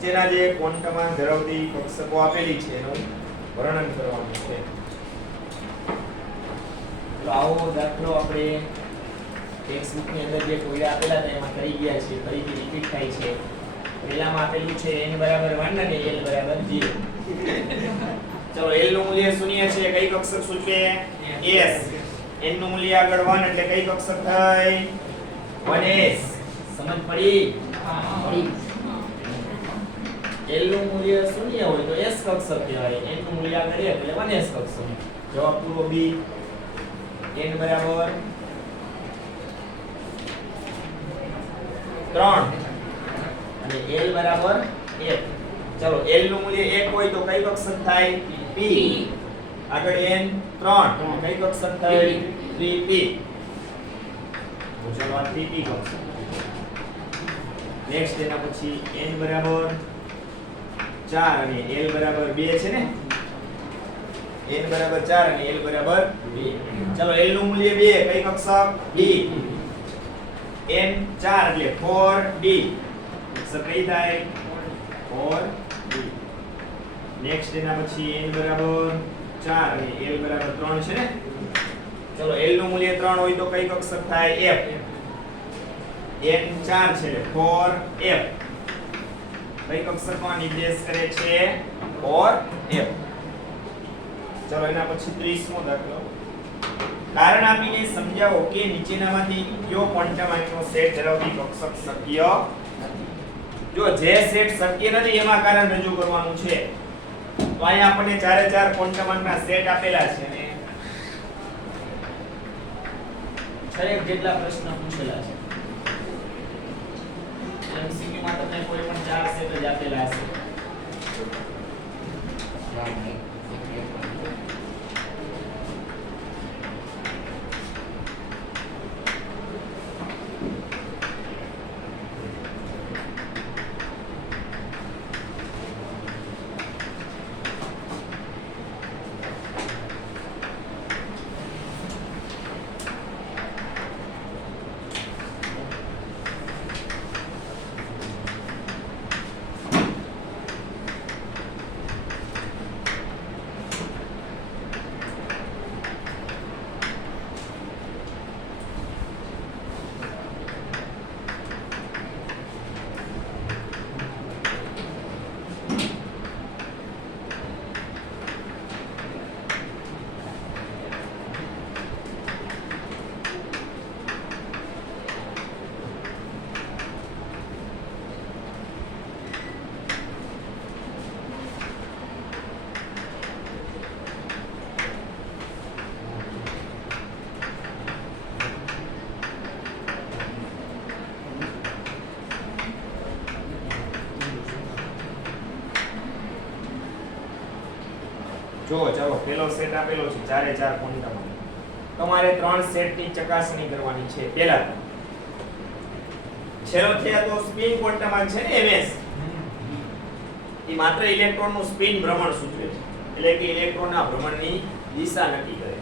નીચેના જે ક્વોન્ટમાન ધરાવતી કક્ષકો આપેલી છે એનું વર્ણન કરવાનું છે. તો આવો દાખલો આપણે ટેક્સ્ટબુક ની અંદર જે કોયડા આપેલા હતા એમાં કરી ગયા છે, ફરીથી રિપીટ થાય છે. પહેલામાં આપેલું છે n બરાબર 1 અને l બરાબર 0. ચલો l નું મૂલ્ય 0 છે, કઈ કક્ષક સૂચવે? s. n નું મૂલ્ય આગળ 1 એટલે કઈ કક્ષક થઈ? 1s. સમજ પડી? પડી. l નું મૂલ્ય 0 હોય તો s કક્ષક કહેવાય, n નું મૂલ્ય આગળ 1 એટલે 1s કક્ષક. જવાબ પૂરો b. n બરાબર 3 અને l બરાબર 1. ચલો l નું મૂલ્ય 1 હોય તો કઈ કક્ષક થાય? p. આગળ n 3 કઈ કક્ષક થાય? 3p. તો ચલો આ 3p કક્ષક. નેક્સ્ટ એના પછી n બરાબર 4 અને l બરાબર 2 છે ને? n બરાબર 4 અને l બરાબર 2. ચલો l નું મૂલ્ય 2 કઈ કક્ષક? d. n 4 એટલે 4d. કક્ષક કઈ થાય? 4d. નેક્સ્ટ એના પછી n બરાબર 4 અને l બરાબર 3 છે ને? ચલો l નું મૂલ્ય 3 હોય તો કઈ કક્ષક થાય? f. n 4 છે એટલે 4f. કઈ કક્ષકમાં નિર્દેશ કરે છે? 4f. ચલો એના પછી 30મો દાખલો. કારણ આપીને સમજાવો કે નીચેનામાંથી કયો ક્વોન્ટમાનનો સેટ ધરાવતી કક્ષક શક્ય નથી. જો જે સેટ શક્ય નથી એમાં કારણ રજૂ કરવાનું છે. તો અહીંયા આપણને ચારે ચાર ક્વોન્ટમાનના સેટ આપેલા છે અને 6 જેટલા પ્રશ્ન પૂછેલા છે. MCQ માં તમને કોઈ પણ 4 સેટ જ આપેલા હશે. જો ચાલો પેલો સેટ આપેલો છે ચારે ચાર ક્વોન્ટમ. તમારે ત્રણ સેટની ચકાસણી કરવાની છે. પહેલા છેલ્લો છે તો સ્પિન ક્વોન્ટમ છે ને ms. એ માત્ર ઇલેક્ટ્રોનનું સ્પિન ભ્રમણ સૂચવે છે. એટલે કે ઇલેક્ટ્રોનના ભ્રમણની દિશા નક્કી કરે.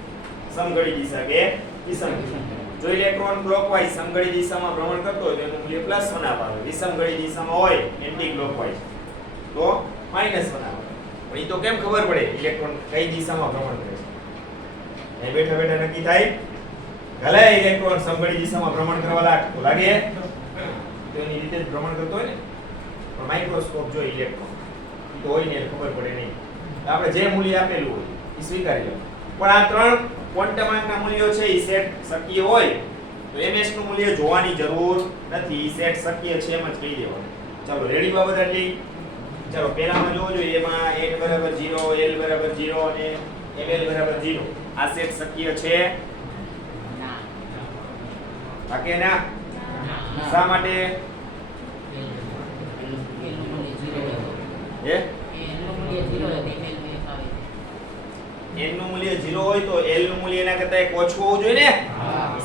સમઘડી દિશા કે વિષમઘડી. જો ઇલેક્ટ્રોન ક્લોકવાઇઝ સમઘડી દિશામાં ભ્રમણ કરતો હોય તો એનું મૂલ્ય +1 આવે. વિષમઘડી દિશામાં હોય એન્ટી ક્લોકવાઇઝ તો -1 આવે. પણ ઈ તો કેમ ખબર પડે ઇલેક્ટ્રોન કઈ દિશામાં ભ્રમણ કરે છે? એ બેઠા બેઠા નક્કી થાય. ભલે ઇલેક્ટ્રોન સમઘડી દિશામાં ભ્રમણ કરવા લાગે તો એની રીતે જ ભ્રમણ કરતો હોય ને. પણ માઇક્રોસ્કોપ જો ઇલેક્ટ્રોન તો હોય ને ખબર પડે નહીં. આપણે જે મૂલ્ય આપેલું હોય એ સ્વીકારી લો. પણ આ ત્રણ ક્વોન્ટમાનના મૂલ્યો છે એ સેટ શક્ય હોય તો ms નું મૂલ્ય જોવાની જરૂર નથી. ઈ સેટ શક્ય છે એમ જ કહી દેવાનું. ચાલો રેડી બાબત આટલી. ચાલો પહેલામાં જોવો જોઈએ એમાં n બરાબર 0 l બરાબર 0 અને ml બરાબર 0 આ સેટ શક્ય છે? ના. બાકી ના. શા માટે? હે n નું મૂલ્ય 0 હોય તો l નું મૂલ્ય એના કરતા એક ઓછું હોવું જોઈએ ને?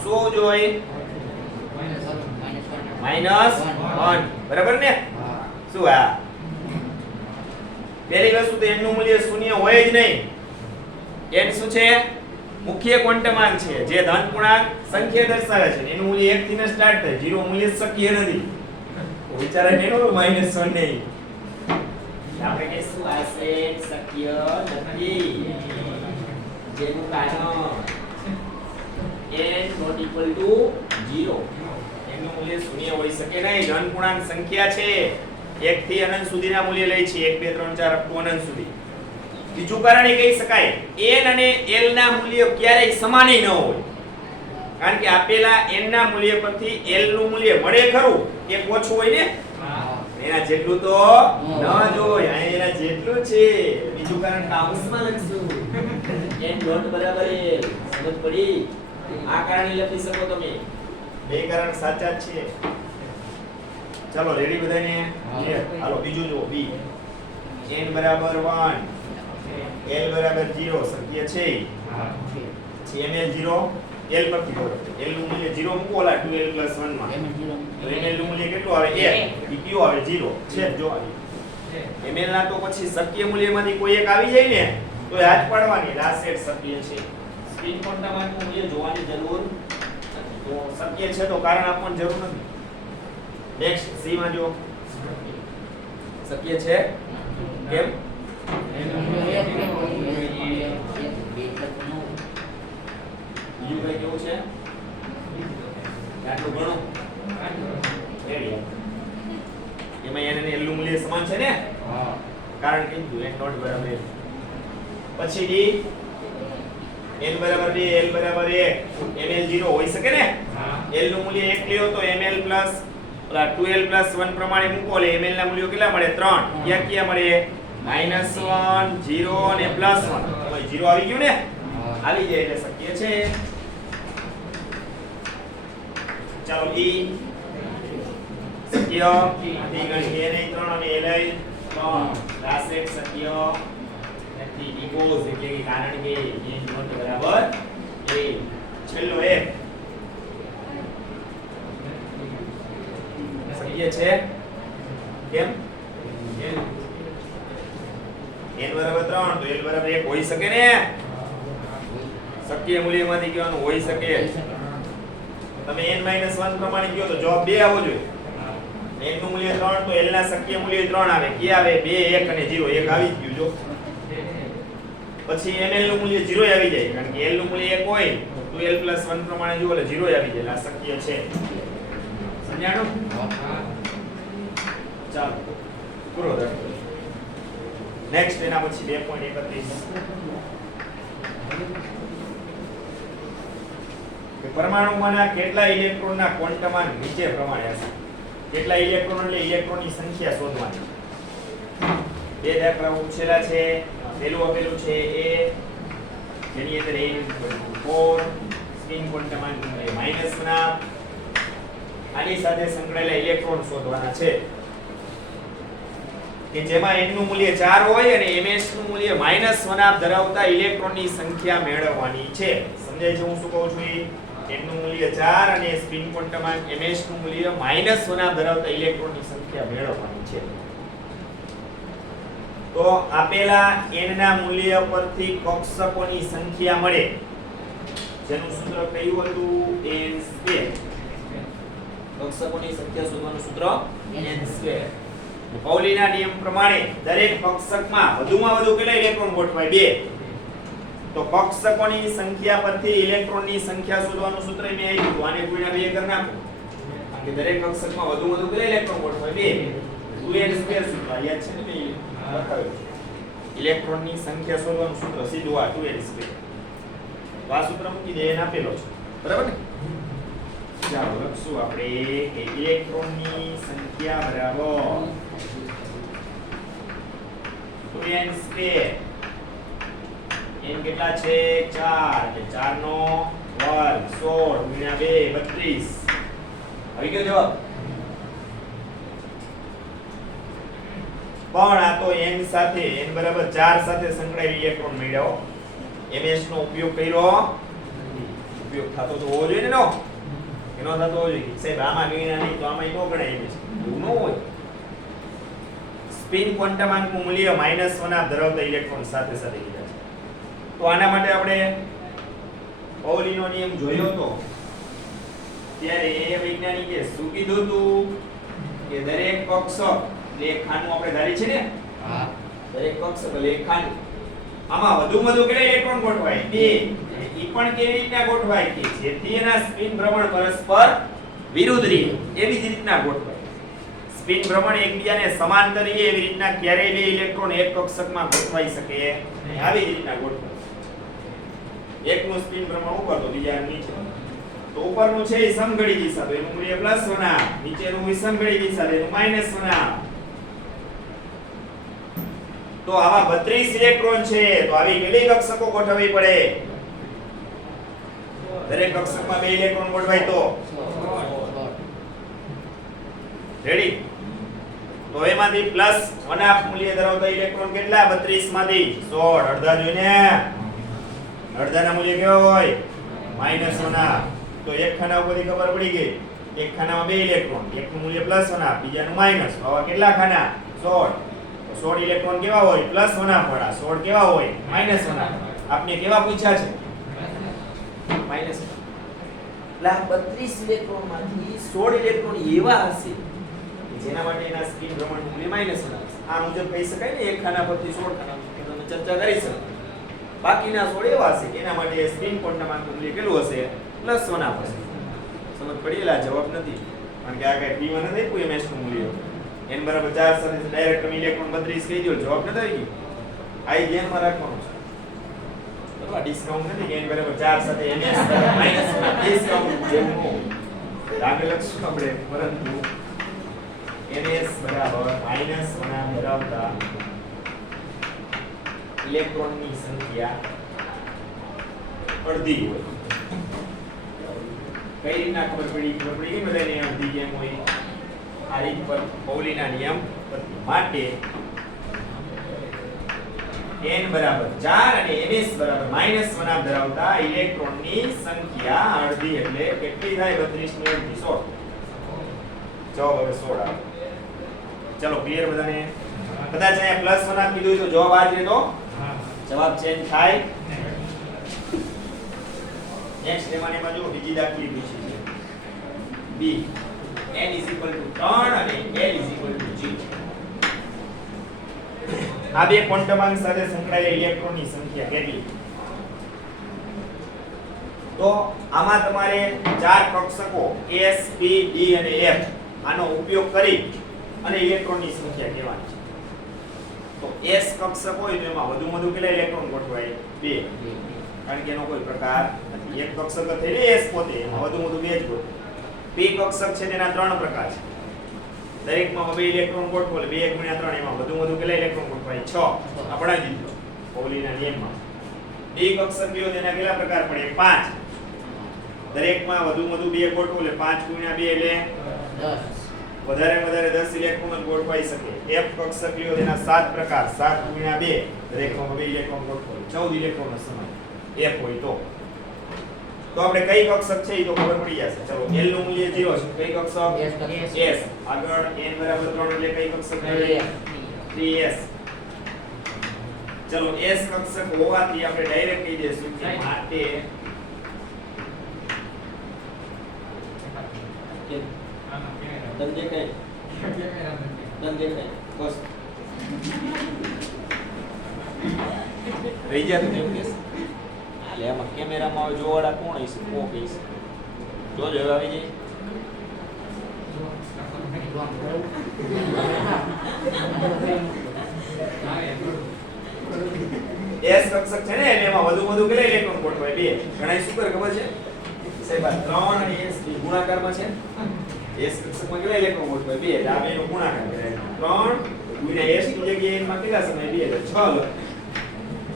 શું હોવું જોઈએ? -1 બરાબર ને? શું આ પહેલી વસ્તુ તો n નું મૂલ્ય 0 હોય જ નહીં. n શું છે? મુખ્ય ક્વોન્ટમાન છે જે ધન પૂર્ણાંક સંખ્યા દર્શાવે છે. એનું મૂલ્ય 1 થી ને સ્ટાર્ટ થાય. 0 મૂલ્ય શક્ય નથી. તો વિચારે એનું -1 નહીં. આપણે કહીશું આ સેટ શક્ય નથી જેનું કારણ n not equal to 0 એનું મૂલ્ય શૂન્ય હોઈ શકે નહીં ધન પૂર્ણાંક સંખ્યા છે 1 થી અનંત સુધીના મૂલ્ય લે છે 1 2 3 4 અપ ટુ અનંત સુધી બીજું કારણ એ કહી શકાય n અને l ના મૂલ્ય ક્યારેય સમાન ન હોય કારણ કે આપેલા n ના મૂલ્ય પરથી l નું મૂલ્ય મળે ખરું એક ઓછું હોય ને એના જેટલું તો ન જોય અહીં એના જેટલું છે બીજું કારણ કાઉન્સમાં લખશું n ડોટ બરાબર l સમજ પડી આ કારણ લખી શકો તમે બે કારણ સાચા જ છે ચાલો રેડી બધાને હાલો બીજું જો b n બરાબર 1 l બરાબર 0 શક્ય છે ml 0 l પરથી બોલો l નું મૂલ્ય 0 મૂકો ઓલા 2l 1 માં તો ml નું મૂલ્ય કેટલું આવે 1 ઈ કયો આવે 0 છે જો ml ના તો પછી શક્ય મૂલ્યમાંથી કોઈ એક આવી જાય ને તો યાદ પાડવાની આ સેટ શક્ય છે સ્પિન ક્વોન્ટમ નું મૂલ્ય જોવાની જરૂર નથી તો શક્ય છે તો કારણ આપવાની જરૂર નથી નેક્સ્ટ c માં જો શક્ય છે કેમ બીજું કઈ કેવું છે આટલું ઘણું રેડી એમાં n અને l નું મૂલ્ય સમાન છે ને હા કારણ કે n નોટ બરાબર l પછી d n બરાબર 2 l બરાબર 1 ml 0 હોઈ શકે ને હા l નું મૂલ્ય 1 લ્યો તો ml પ્લસ 2l 1 પ્રમાણે મૂકો લે ml ના મૂલ્યો કેટલા મળે 3 ક્યાં મળે -1 0 અને +1 0 આવી ગયું ને આવી જાય એટલે શક્ય છે ચાલો e શક્ય આથી ગણી a નહીં 3 અને l નહીં 3 આ સેટ શક્ય નથી બીકોઝ એટલે કે કારણ કે n નોટ બરાબર a છેલ્લો એક શક્ય છે કેમ n બરાબર 3 તો l બરાબર 1 હોઈ શકે ને શક્ય મૂલ્યમાંથી કહેવાનું હોઈ શકે તમે n - 1 પ્રમાણે કયો તો જવાબ 2 આવવો જોઈએ n નું મૂલ્ય 3 તો l ના શક્ય મૂલ્ય 3 આવે કે આવે 2 1 અને 0 1 આવી ગયું જો પછી ml નું મૂલ્ય 0 આવી જાય કારણ કે l નું મૂલ્ય 1 હોય તો 2l + 1 પ્રમાણે જો એટલે 0 આવી જાય આ શક્ય છે સમજાણું ચાલો પૂરો થયો નેક્સ્ટ એના પછી 2.31 પરમાણુમાંના કેટલા ઇલેક્ટ્રોનના ક્વોન્ટમ નીચે પ્રમાણે હશે કેટલા ઇલેક્ટ્રોન એટલે ઇલેક્ટ્રોનની સંખ્યા શોધવાની બે દાખલા પૂછેલા છે પહેલું આપેલું છે a જેની અંદર a 4 સ્પિન ક્વોન્ટમ -1 આની સાથે સંકળાયેલા ઇલેક્ટ્રોન શોધવાના છે કે જેમાં n નું મૂલ્ય 4 હોય અને ms નું મૂલ્ય -1 ધરાવતા ઇલેક્ટ્રોનની સંખ્યા મેળવવાની છે સમજાય છે હું શું કહું છું n નું મૂલ્ય 4 અને સ્પિન ક્વોન્ટમ ms નું મૂલ્ય -1 ધરાવતા ઇલેક્ટ્રોનની સંખ્યા મેળવવાની છે તો આપેલા n ના મૂલ્ય પરથી કક્ષકોની સંખ્યા મળે જેનું સૂત્ર કયું હતું n2 કક્ષકોની સંખ્યા શોધવાનું સૂત્ર n2 પૌલીના નિયમ પ્રમાણે દરેક કક્ષકમાં વધુમાં વધુ કેટલા ઇલેક્ટ્રોન ગોઠવાય 2 તો કક્ષકોની સંખ્યા પરથી ઇલેક્ટ્રોનની સંખ્યા શોધવાનું સૂત્ર મેં આપ્યું આને ગુણ્યા 2 કરી નાખો કે દરેક કક્ષકમાં વધુમાં વધુ કેટલા ઇલેક્ટ્રોન ગોઠવાય 2 2n2 સૂત્ર યાદ છે ને મેં લખાવ્યું ઇલેક્ટ્રોનની સંખ્યા શોધવાનું સૂત્ર સીધું આ 2n2 તો આ સૂત્ર મૂકી દે એને આપેલો છે બરાબર ને ચાલો લખશું આપણે કે ઇલેક્ટ્રોનની સંખ્યા બરાબર 2n2 n કેટલા છે 4 એટલે 4 નો વર્ગ 16 ગુણ્યા 2 32 આવી ગયો જવાબ પણ આ તો n સાથે n બરાબર 4 સાથે સંકળાયેલ ઇલેક્ટ્રોન મેળવ્યો ms નો ઉપયોગ કર્યો ઉપયોગ થતો તો હોવો જોઈએ ને નો એનો થતો હોવો જોઈએ સાહેબ આમાં ગણ્યા નહીં તો આમાં નો ગણાય ms એવું ન હોય સ્પિન ક્વોન્ટમાંકનું મૂલ્ય -1 ધરાવતા ઇલેક્ટ્રોન સાથે સાથે લીધા છે તો આના માટે આપણે પૌલીનો નિયમ જોયો તો ત્યારે એ વૈજ્ઞાનિકે શું કીધું હતું કે દરેક કક્ષક એટલે એક ખાનું આપણે ધારી છે ને હા દરેક કક્ષક એટલે એક ખાનું આમાં વધુ કેટલા ઇલેક્ટ્રોન ગોઠવાય બે ઈ પણ કેવી રીતના ગોઠવાય કે જેથી એના સ્પિન ભ્રમણ પરસ્પર વિરુદ્ધ રહે એવી જ રીતના ગોઠવાય સ્પિન ભ્રમણ એકબીજાને સમાંતર રહે એવી રીતના ક્યારેય બે ઇલેક્ટ્રોન એક કક્ષકમાં ગોઠવાઈ શકે નહીં આવી જ રીતના ગોઠવાય એકનું સ્પિન ભ્રમણ ઉપર તો બીજાનું નીચે તો ઉપરનું છે એ સમઘડી દિશા તો એનું મૂલ્ય +1 નીચેનું વિષમઘડી દિશા તો એનું -1 તો આવા 32 ઇલેક્ટ્રોન છે તો આવી કેટલી કક્ષકો ગોઠવવી પડે દરેક કક્ષકમાં બે ઇલેક્ટ્રોન ગોઠવાય તો રેડી તો એમાંથી +1 મૂલ્ય ધરાવતા ઇલેક્ટ્રોન કેટલા 32 માંથી 16 અડધા જોઈને અડધાના મૂલ્ય કેવા હોય -1 તો એક ખાના ઉપરથી ખબર પડી ગઈ એક ખાનામાં બે ઇલેક્ટ્રોન એકનું મૂલ્ય +1 બીજાનું માઈનસ તો આવા કેટલા ખાના 16 તો 16 ઇલેક્ટ્રોન કેવા હોય +1 પડા 16 કેવા હોય -1 આપને કેવા પૂછ્યા છે -1 એટલે આ 32 ઇલેક્ટ્રોન માંથી 16 ઇલેક્ટ્રોન એવા હશે કે જેના માટે એના સ્પિન ભ્રમણ મૂલ્ય -1 હશે આ મુજબ કહી શકાય ને એક ખાના પરથી 16 ખાના તમે ચર્ચા કરી શકો બાકીના 16 એવા હશે કે એના માટે સ્પિન ક્વોન્ટમ મૂલ્ય કેટલું હશે +1 હશે સમજ પડીલા જવાબ નથી કારણ કે આ કઈ p1 નથી કોઈ ms નું મૂલ્ય n = 4 સાથે ડાયરેક્ટ તમે ઇલેક્ટ્રોન 32 કહી દો જવાબ ન થઈ ગયો આ ધ્યાનમાં રાખવાનું છે બરાબર ડિસ્કાઉન્ટ નથી કે n = 4 સાથે ms ડિસ્કાઉન્ટ જેમનો દાખલ લખશું આપણે પરંતુ ns = -1 ધરાવતા ઇલેક્ટ્રોનની સંખ્યા અડધી હોય કઈ રીતના ખબર પડી કે બધાને અડધી કેમ હોય આ રીત પર પૌલીના નિયમ માટે n = 4 અને ms = -1 ધરાવતા ઇલેક્ટ્રોનની સંખ્યા અડધી એટલે કેટલી થાય 32 ની અડધી 16 જવાબ હવે 16 આવે ચલો ક્લિયર બધાને કદાચ અહીંયા +1 કીધું તો જવાબ આ જ રહેતો જવાબ ચેન્જ થાય નેક્સ્ટ એમાં જો બીજી દાખલી પૂછી છે b n = 3 અને l = 0 આ બે ક્વોન્ટમ સાથે સંકળાયેલા ઇલેક્ટ્રોનની સંખ્યા કેટલી તો આમાં તમારે ચાર કક્ષકો s p d અને f આનો ઉપયોગ કરી અને ઇલેક્ટ્રોનની સંખ્યા કહેવાની છે તો s કક્ષક હોય તો એમાં વધુ કેટલા ઇલેક્ટ્રોન ગોઠવાય બે કારણ કે એનો કોઈ પ્રકાર નથી એક કક્ષક થઈને s પોતે એમાં વધુ બે જ ગોઠવે p કક્ષક છે તેના ત્રણ પ્રકાર છે દરેકમાં બે ઇલેક્ટ્રોન ગોઠવો એટલે 2 × 3 એમાં વધુ કેટલા ઇલેક્ટ્રોન ગોઠવાય 6 આ ભણાવી દીધો પૌલીના નિયમમાં d કક્ષક લ્યો તેના કેટલા પ્રકાર પડે 5 દરેકમાં વધુ બે ગોઠવો એટલે 5 × 2 એટલે 10 વધારે 10 ઇલેક્ટ્રોન ગોઠવાઈ શકે f કક્ષક લ્યો તેના 7 પ્રકાર 7 × 2 દરેકમાં બે ઇલેક્ટ્રોન ગોઠવો 14 ઇલેક્ટ્રોનનો સમાન f હોય તો આપણે કઈ કક્ષક છે એ તો ખબર પડી જશે ચલો l નું મૂલ્ય 0 છે કઈ કક્ષક s આગળ n = 3 એટલે કઈ કક્ષક 3s ચલો s કક્ષક હોવાથી આપણે ડાયરેક્ટ કહી દઈશું કે માટે તન દેખાય બસ રહી જાય તો કેસ એટલે આમાં કેમેરામાં હવે જોવાળા કોણ હશે કોક હશે જોજો હવે આવી જાય s કક્ષક છે ને એટલે એમાં વધુ કેટલા ઇલેક્ટ્રોન ગોઠવાય બે ઘણા શું કરે ખબર છે સાહેબ 3 અને s ગુણાકારમાં છે s કક્ષકમાં કેટલા ઇલેક્ટ્રોન ગોઠવાય બે એટલે આ બેનો ગુણાકાર કરે 3 × s ની જગ્યાએ એમાં કેટલા સમય બે એટલે 6 લખ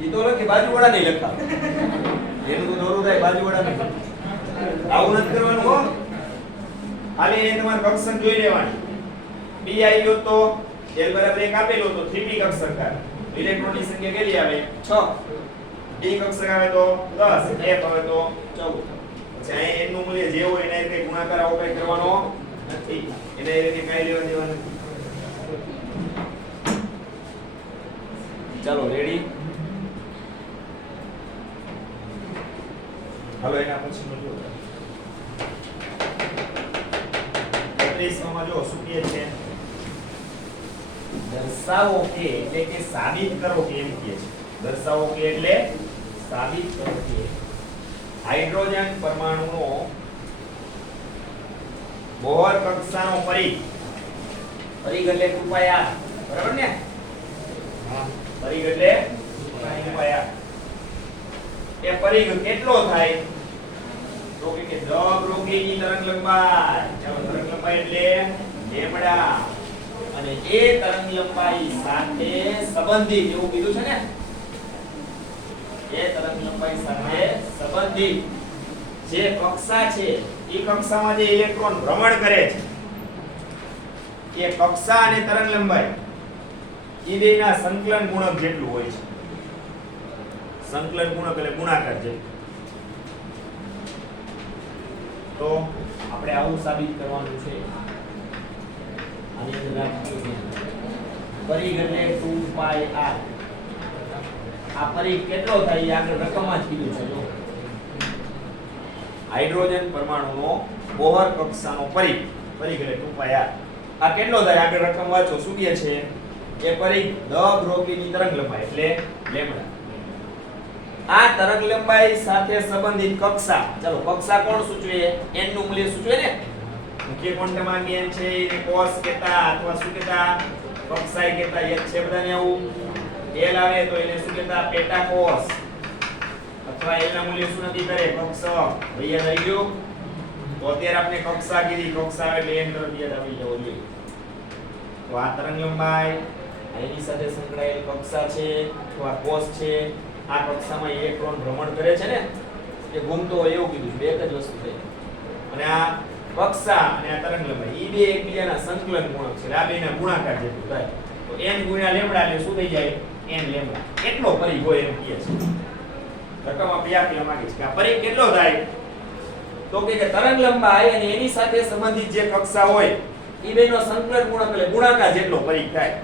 ઈ તો લખે બાજુવાળા નહીં લખતા એનું તો દોરું થાય બાજુવાળા નહીં આવું નથી કરવાનું હો ખાલી એ તમારે કક્ષક જોઈ લેવાની b આવી ગયો તો l = 1 આપેલો તો 3p કક્ષક આવે ઇલેક્ટ્રોનની સંખ્યા કેટલી આવે 6 d કક્ષક આવે તો 10 f આવે તો 14 પછી અહીં n નું મૂલ્ય જે હોય એના રીતે ગુણાકાર આવો કઈ કરવાનો નથી એના રીતે કઈ લેવા દેવાનું ચાલો રેડી હાલો એના પછી નો જો 32 માં જો શું કહે છે દર્શાવો કે એટલે કે સાબિત કરો કે એમ કહે છે. દર્શાવો કે એટલે સાબિત કરો કે હાઇડ્રોજન પરમાણુનો બોહર કક્ષાનો પરિઘ એટલે 2πr બરાબર ને? હા, પરિઘ એટલે 2πr. એ પરિઘ કેટલો થાય? તો કે 10 બ્રોગલીની તરંગલંબાઈ. ચાલો, તરંગલંબાઈ એટલે લેમ્ડા. અને એ તરંગલંબાઈ સાથે સંબંધિત એવું કીધું છે ને? એ તરંગલંબાઈ સાથે સંબંધિત જે કક્ષા છે એ કક્ષામાં જે ઇલેક્ટ્રોન ભ્રમણ કરે છે એ કક્ષા અને તરંગલંબાઈ એ બેના સંકલન ગુણક જેટલું હોય છે. સંકલન ગુણક એટલે ગુણાકાર જેટલું. તો આપણે આવું સાબિત કરવાનું છે. આની અંદર રાખીએ પરિઘ એટલે 2πr. આ પરિઘ કેટલો થાય એ આગળ રકમમાં જ કીધું છે. જો હાઇડ્રોજન પરમાણુનો બોહર કક્ષાનો પરિઘ એટલે 2πr. આ કેટલો થાય આગળ રકમ વાંચો. શું કહે છે? એ પરિઘ 10 બ્રોગલીની તરંગલંબાઈ એટલે લેમ્ડા. આ તરંગલંબાઈ સાથે સંબંધિત કક્ષા. ચલો, કક્ષા કોણ સૂચવે? n નું મૂલ્ય સૂચવે ને? મુખ્ય ક્વોન્ટમ n છે એને કોસ કહેતા અથવા શું કહેતા? કક્ષાઈ કહેતા. એક છે બધાને આવું l આવે તો એને શું કહેતા? પેટા કોસ. અથવા l ના મૂલ્ય શું નથી કરે? કક્ષક. ભૈયા થઈ ગયું. તો અત્યારે આપણે કક્ષા કીધી. કક્ષા એટલે n તરફ યાદ આવી જવો જોઈએ. તો આ તરંગલંબાઈ એની સાથે સંકળાયેલ કક્ષા છે અથવા કોષ છે. આ કક્ષામાં ઇલેક્ટ્રોન ભ્રમણ કરે છે ને? એ ઘૂમતો હોય એવું કીધું. બે જ વસ્તુ થઈ. અને આ કક્ષા અને આ તરંગલંબાઈ ઈ બે એકબીજાના સંકલન ગુણક છે. આ બેના ગુણાકાર જેટલું થાય. તો n ગુણ્યા લેમ્ડા એટલે શું થઈ જાય? n lambda. કેટલો પરિઘ હોય એમ કહે છે. રકમ આપણે આપી માંગીએ છીએ કે આ પરિઘ કેટલો થાય? તો કે તરંગલંબાઈ અને એની સાથે સંબંધિત જે કક્ષા હોય ઈ બેનો સંકલન ગુણક એટલે ગુણાકાર જેટલો પરિઘ થાય.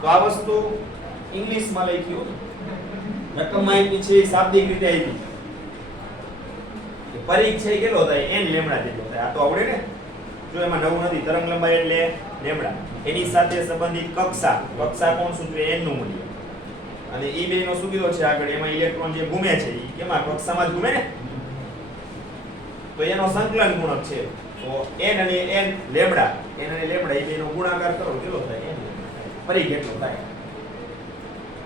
તો આ વસ્તુ ઇંગ્લિશમાં લખ્યું. રકમમાં આપી છે શાબ્દિક રીતે આપી. પરિઘ છે કેટલો થાય? n લેમ્ડા જેટલો થાય. આ તો આવડે ને? જો એમાં નવું નથી. તરંગલંબાઈ એટલે લેમ્ડા. એની સાથે સંબંધિત કક્ષા. કક્ષા કોણ સૂચવે? n નું મૂલ્ય. અને ઈ બે નો શું કીધો છે આગળ? એમાં ઇલેક્ટ્રોન જે ઘૂમે છે ઈ કેમાં? કક્ષામાં જ ઘૂમે ને? તો એનો સંકલન ગુણક છે. તો n અને n લેમ્ડા, n અને લેમ્ડા ઈ બેનો ગુણાકાર કરો કેટલો થાય? n પરિઘ કેટલો થાય?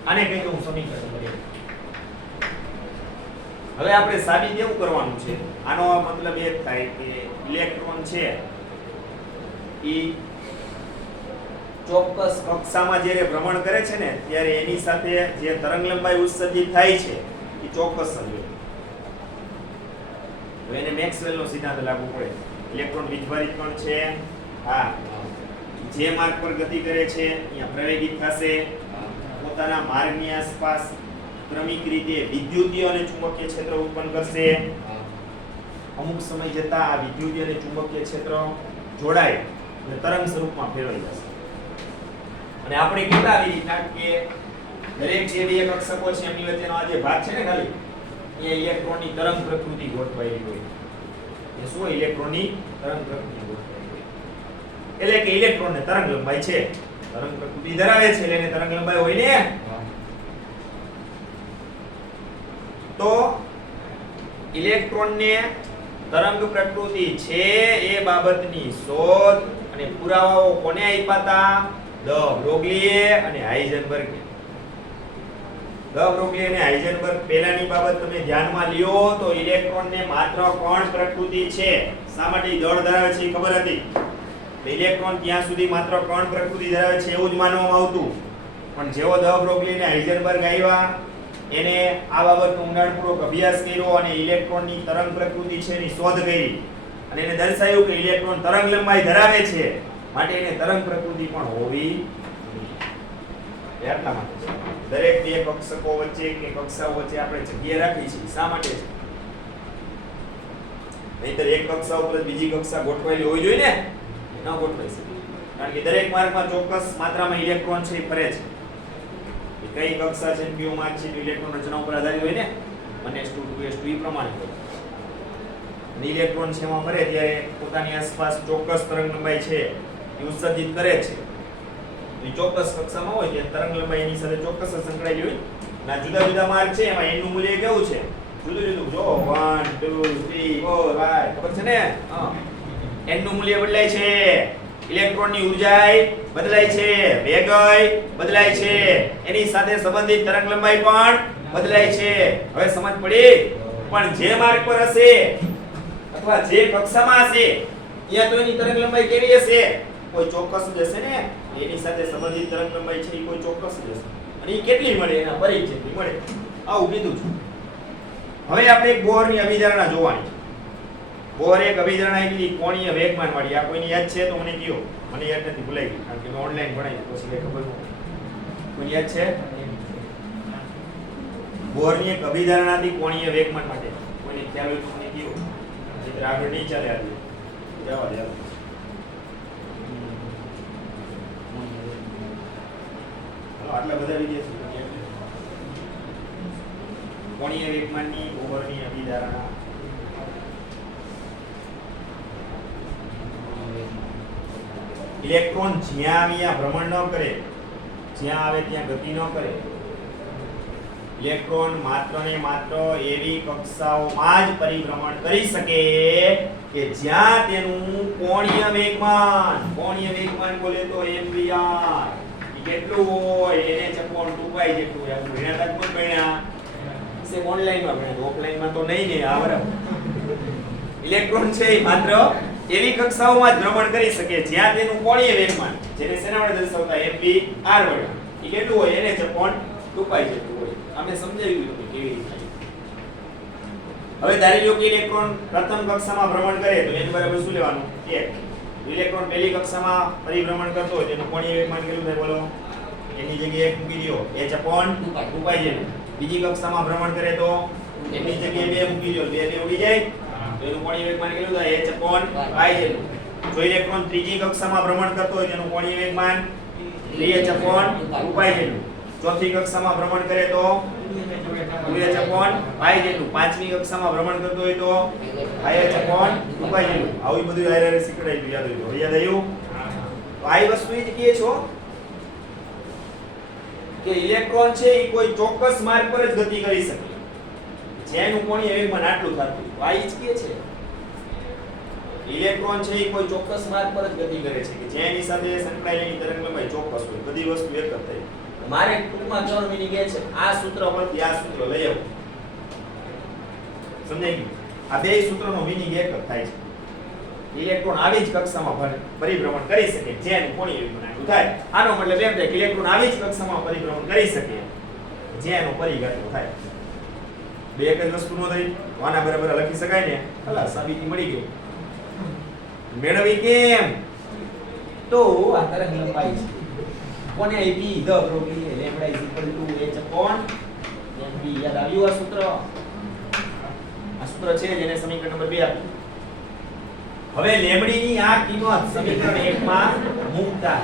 આને કઈ હું સમીકરણ કરીએ. હવે આપણે સાબિત એવું કરવાનું છે. આનો મતલબ એ થાય કે ઇલેક્ટ્રોન છે ઈ ચોક્કસ કક્ષામાં જ્યારે ભ્રમણ કરે છે ને ત્યારે એની સાથે જે તરંગલંબાઈ ઉત્સર્જિત થાય છે એ ચોક્કસ જ હોય. તો એને મેક્સવેલનો સિદ્ધાંત લાગુ પડે. ઇલેક્ટ્રોન વીજભારિત કણ છે. હા, જે માર્ગ પર ગતિ કરે છે અહીંયા પ્રવેગિત થશે. પોતાના માર્ગની આસપાસ ક્રમિક રીતે વિદ્યુતીય અને ચુંબકીય ક્ષેત્ર ઉત્પન્ન કરશે. અમુક સમય જતા આ વિદ્યુતીય અને ચુંબકીય ક્ષેત્ર જોડાય અને તરંગ સ્વરૂપમાં ફેરવાઈ જશે. અને આપણે કહેતા આવી રીતના કે દરેક જે બે કક્ષકો છે એમની વચ્ચેનો આ જે ભાગ છે ને ખાલી એ ઇલેક્ટ્રોનની તરંગ પ્રકૃતિ ગોઠવાયેલી હોય. એ શું? ઇલેક્ટ્રોનની તરંગ પ્રકૃતિ ગોઠવાયેલી. એટલે કે ઇલેક્ટ્રોનને તરંગ લંબાઈ છે. તરંગ પ્રકૃતિ ધરાવે છે એટલે એને તરંગ લંબાઈ હોય ને? તો ઇલેક્ટ્રોનને તરંગ પ્રકૃતિ છે એ બાબતની શોધ અને પુરાવાઓ કોને આપ્યા હતા? દ બ્રોગલીએ અને હાઇઝનબર્ગે. દ બ્રોગલી અને હાઇઝનબર્ગ પહેલાની બાબત તમે ધ્યાનમાં લ્યો તો ઇલેક્ટ્રોનને માત્ર કણ પ્રકૃતિ છે. શા માટે દળ ધરાવે છે એ ખબર હતી. ઇલેક્ટ્રોન ત્યાં સુધી માત્ર કણ પ્રકૃતિ ધરાવે છે એવું જ માનવામાં આવતું. પણ જેવો દ બ્રોગલી અને હાઇઝનબર્ગ આવ્યા એને આ બાબતનો ઊંડાણપૂર્વક અભ્યાસ કર્યો અને ઇલેક્ટ્રોનની તરંગ પ્રકૃતિ છે એની શોધ કરી અને એને દર્શાવ્યું કે ઇલેક્ટ્રોન તરંગ લંબાઈ ધરાવે છે માટે એને તરંગ પ્રકૃતિ પણ હોવી જોઈએ. એટલા માટે દરેક બે કક્ષકો વચ્ચે કે કક્ષાઓ વચ્ચે આપણે જગ્યા રાખી છે. શા માટે છે? નહીંતર એક કક્ષા ઉપર બીજી કક્ષા ગોઠવાયેલી હોવી જોઈએ ને? ન ગોઠવાઈ શકે. કારણ કે દરેક માર્ગમાં ચોક્કસ માત્રામાં ઇલેક્ટ્રોન છે એ ફરે છે. કઈ કક્ષા છે કયો માર્ગ છે ઇલેક્ટ્રોન રચના ઉપર આધારિત હોય ને? 1s2 2s2 એ પ્રમાણે હોય. ઇલેક્ટ્રોન છે એમાં ફરે ત્યારે પોતાની આસપાસ ચોક્કસ તરંગ લંબાઈ છે એ ઉત્સર્જિત કરે છે. એ ચોક્કસ કક્ષામાં હોય કે તરંગ લંબાઈ એની સાથે ચોક્કસ જ સંકળાયેલી હોય. ના જુદા જુદા માર્ગ છે એમાં n નું મૂલ્ય કેવું છે? જુદું જુદું. જો 1 2 3 4 5 ખબર છે ને? હા. n નું મૂલ્ય બદલાય છે. ઇલેક્ટ્રોનની ઊર્જાય બદલાય છે, વેગય બદલાય છે, એની સાથે સંબંધિત તરંગ લંબાઈ પણ બદલાય છે. હવે સમજ પડી? પણ જે માર્ગ પર હશે અથવા જે કક્ષામાં હશે ત્યાં તો એની તરંગ લંબાઈ કેવી હશે? કોઈ ચોક્કસ જ હશે ને. એની સાથે સંબંધિત તરંગ લંબાઈ છે એ કોઈ ચોક્કસ જ હશે. અને એ કેટલી મળે? એના પરિઘ જેટલી મળે. આવું કીધું છે. હવે આપણે એક બોહરની અભિધારણા જોવાની છે. બોહર એક અભિધારણા એટલી કોણીય વેગમાન વાળી. આ કોઈની યાદ છે તો મને કહો. મને યાદ નથી, ભૂલાઈ ગઈ, કારણ કે મેં ઓનલાઈન ભણાવી તો પછી ખબર નથી. કોઈ યાદ છે? બોહરની એક અભિધારણા હતી કોણીય વેગમાન માટે. કોઈને ખ્યાલ હોય તો મને કહો. ચિત્ર આગળ નહીં ચાલે આજે. જવા દે. આટલા બધા વિદ્યાર્થીઓ કોણીય વેગમાનની બોહરની અભિધારણા. ઇલેક્ટ્રોન જ્યાં આવે ભ્રમણ ન કરે, જ્યાં આવે ત્યાં ગતિ ન કરે. ઇલેક્ટ્રોન માત્ર ને માત્ર એવી કક્ષાઓમાં જ પરિભ્રમણ કરી શકે કે જ્યાં તેનું કોણીય વેગમાન બોલે તો mvr કેટલું હોય? NH/2π જેટલું હોય. આપણે ભણ્યા હતા કોણ ભણ્યા? સે ઓનલાઈન માં ભણ્યા, ઓફલાઈન માં તો નહીં ને. આ બરાબર. ઇલેક્ટ્રોન છે એ માત્ર એવી કક્ષાઓમાં જ ભ્રમણ કરી શકે જ્યાં તેનું કોણીય વેગમાન, જેને શેના વડે દર્શાવતા? mvr વડે. એ કેટલું હોય? NH/2π જેટલું હોય. અમે સમજાવ્યું હતું કેવી રીતે. હવે ધારી લો કે ઇલેક્ટ્રોન પ્રથમ કક્ષામાં ભ્રમણ કરે તો એનું બરાબર શું લેવાનું? 1. ઇલેક્ટ્રોન પહેલી કક્ષામાં પરિભ્રમણ કરતો હોય તેનું કોણીય વેગમાન કેટલું થાય બોલો? એની જગ્યાએ મૂકી દો h/2π જેટલું. બીજી કક્ષામાં ભ્રમણ કરે તો એની જગ્યાએ 2 મૂકી દો. 2 ઉડી જાય તો એનું કોણીય વેગમાન કેટલું થાય? h/π જેટલું. જો ઇલેક્ટ્રોન ત્રીજી કક્ષામાં ભ્રમણ કરતો હોય તેનું કોણીય વેગમાન 3h/2π જેટલું. ચોથી કક્ષામાં ભ્રમણ કરે તો 2h/π જેટલું. પાંચમી કક્ષામાં ભ્રમણ કરતો હોય તો 5h/2π જેટલું. આવું બધું આયરે શીખડાઈ યાદ હોય. યાદ આવ્યું? તો આ વસ્તુ એ જ કહે છો કે ઇલેક્ટ્રોન છે એ કોઈ ચોક્કસ માર્ગ પર જ ગતિ કરી શકે જેનું કોણીય વેગમાન આટલું થતું. આ જ કહે છે ઇલેક્ટ્રોન છે એ કોઈ ચોક્કસ માર્ગ પર જ ગતિ કરે છે કે જેની સાથે સંકળાયેલી તરંગ લંબાઈ ચોક્કસ હોય. બધી વસ્તુ એક જ થઈ. મારે ટૂંકમાં કહેવાનો મીનિંગ એ છે આ સૂત્ર પરથી આ સૂત્ર લઈ આવો. સમજાઈ ગયું? આ બે સૂત્રનો મીનિંગ એક જ થાય છે. ઇલેક્ટ્રોન આવી જ કક્ષામાં પરિભ્રમણ કરી શકે જેનું કોણીય વેગમાન આટલું થાય. આનો મતલબ એમ થાય કે ઇલેક્ટ્રોન આવી જ કક્ષામાં પરિભ્રમણ કરી શકે જેનું પરિઘ આટલું થાય. બે એક જ વસ્તુ નો થઈ. આના બરાબર લખી શકાય ને? ખલાસ, સાબિતી મળી ગઈ. મેળવી કેમ? તો આ તરંગ લંબાઈ છે. કોને આપી? The probability lambda is equal to h/mv. યાદ આવ્યું આ સૂત્ર? આ સૂત્ર છે જેને સમીકરણ નંબર 2 આપ્યું. હવે લેમ્બડી ની આ કિંમત સમીકરણ 1 માં મૂકતા.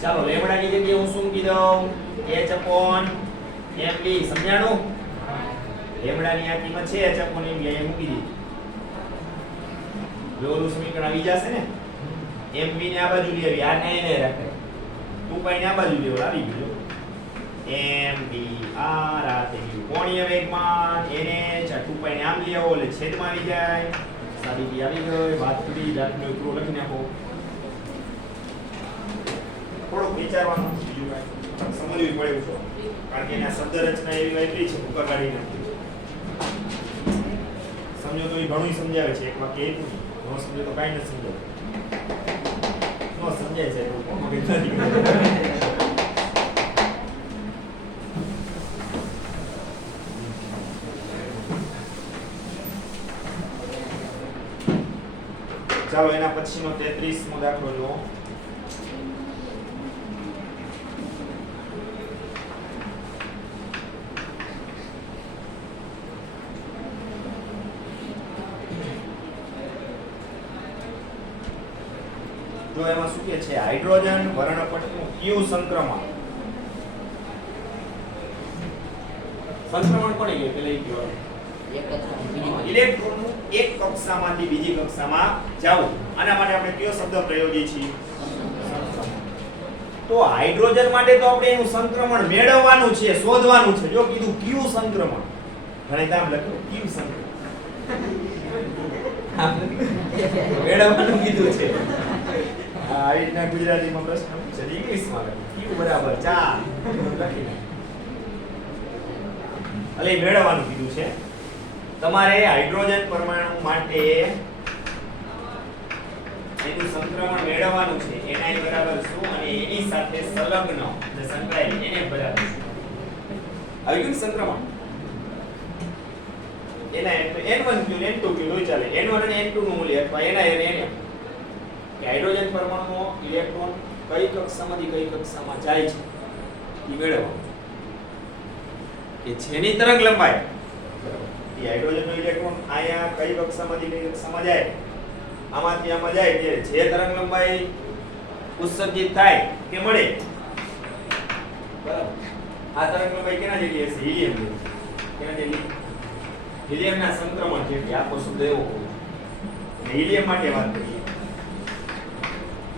ચાલો લેમ્બડા ની જગ્યાએ હું શું મૂકી દઉં? h/mv. સમજાણું? લેમ્બડા ની આ કિંમત છે h/mv અહીંયા મૂકી દીધી. ઓલું સમીકરણ આવી જશે ને? mv ને આ બાજુ લઈ આવી, આ ને રાખે. 2π ને આ બાજુ લેવલ આવી ગયો. mv આ થઈ ગયું કોણીય વેગમાન nh. આ 2π ને આમ લઈ આવો એટલે છેદમાં આવી જાય. સાબિતી આવી ગઈ. વાત કરી દાખલો પૂરો લખી નાખો. થોડુંક વિચારવાનું બીજું કાંઈ સમજવું પડે એવું છે, કારણ કે એના શબ્દ રચના એવી એટલી છે ભૂકા કાઢી નાખી. સમજો તો એ ઘણું સમજાવે છે. એક વાક્ય એક નહીં. ન સમજો તો કાંઈ નથી સમજાવે. ન સમજાય છે તો મગજ નથી. ચાલો એના પછીનો 33મો દાખલો જુઓ. જો એમાં શું કહે છે? હાઇડ્રોજન વર્ણપટનું ક્યુ સંક્રમણ. સંક્રમણ કોને કહે? પેલા કયો ઇલેક્ટ્રોનનું એક કક્ષામાંથી બીજી કક્ષામાં જવું. આના માટે આપણે કયો શબ્દ પ્રયોગીએ છીએ? તો હાઇડ્રોજન માટે તો આપણે એનું સંક્રમણ મેળવવાનું છે, શોધવાનું છે. જો કીધું ક્યુ સંક્રમણ, ઘણી તામ લખ્યું ક્યુ સંક્રમણ મેળવવાનું કીધું છે. આવી રીતના ગુજરાતીમાં પ્રશ્ન પૂછે, ઇંગ્લિશમાં ક્યુ બરાબર 4 લખી એટલે મેળવવાનું કીધું છે. તમારે હાઇડ્રોજન પરમાણુ માટે એનું સંક્રમણ મેળવવાનું છે. ni બરાબર શું અને એની સાથે સંલગ્ન અને સંકળાયેલ એને બરાબર શું. આવી ગયું સંક્રમણ. એના n1 q n2 q હોય ચાલે. n1 અને n2 નું મૂલ્ય અથવા ni અને nm કે હાઇડ્રોજન પરમાણુનો ઇલેક્ટ્રોન કઈ કક્ષામાંથી કઈ કક્ષામાં જાય છે એ મેળવવાનું છે. કે જેની તરંગ લંબાઈ એ હાઇડ્રોજનનો ઇલેક્ટ્રોન આયા કઈ કક્ષામાંથી કઈ કક્ષામાં જાય, આમાંથી આમાં જાય ત્યારે જે તરંગ લંબાઈ ઉત્સર્જિત થાય કે મળે, બરાબર. આ તરંગ લંબાઈ કેના જેટલી હશે? હિલિયમ જેટલી. કેના જેટલી? હિલિયમના સંક્રમણ જેટલી. આખો શબ્દ એવો હોય. હિલિયમ માટે વાત કરીએ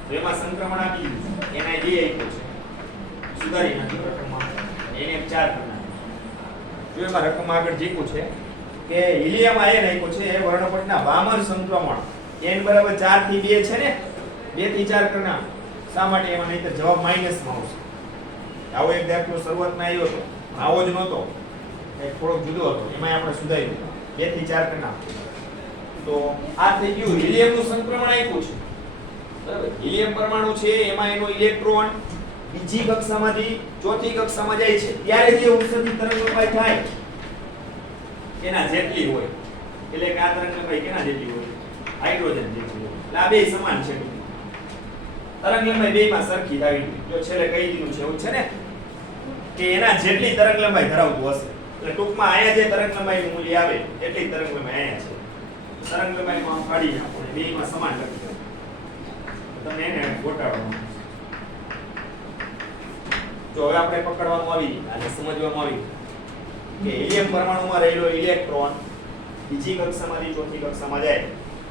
તો એમાં સંક્રમણ આપી દીધું છે. એના જે આપ્યું છે સુધારી નાખ્યું રકમમાં, એને 4 કરી નાખ્યું. જો એમાં રકમ આગળ જીકું છે કે હિલિયમ આયન આપ્યું છે એ વર્ણપટના વામન સંક્રમણ n બરાબર 4 થી 2 છે ને, 2 થી 4 કરના. શા માટે? એમાં નહીંતર જવાબ માઈનસમાં આવશે. આવો એક દાખલો શરૂઆતમાં આવ્યો હતો, આવો જ નહોતો, એક થોડોક જુદો હતો. એમાં આપણે સુધારી દીધું 2 થી 4 કરના. તો આ થઈ ગયું હિલિયમનું સંક્રમણ આપ્યું છે, બરાબર. હિલિયમ પરમાણુ છે એમાં એનો ઇલેક્ટ્રોન બીજી કક્ષામાંથી ચોથી કક્ષામાં જાય છે ત્યારે જે ઉત્સર્જિત તરંગ લંબાઈ થાય એના જેટલી હોય. એટલે કે આ તરંગ લંબાઈ કેના જેટલી હોય? હાઇડ્રોજન જેટલી હોય. એટલે આ બે સમાન છે. તરંગ લંબાઈ બેમાં સરખી આવી ગઈ. જો છેલ્લે કહી દીધું છે એવું છે ને કે એના જેટલી તરંગ લંબાઈ ધરાવતું હશે. એટલે ટૂંકમાં આયા જે તરંગ લંબાઈનું મૂલ્ય આવે એટલી તરંગ લંબાઈ આયા છે. તરંગ લંબાઈમાં ફાડી નાખો ને બેમાં સમાન લખી દો. તમને એને ગોટાળવાનું. જો હવે આપણે પકડવામાં આવી અને સમજવામાં આવી કે હિલિયમ પરમાણુમાં રહેલો ઇલેક્ટ્રોન બીજી કક્ષામાંથી ચોથી કક્ષામાં જાય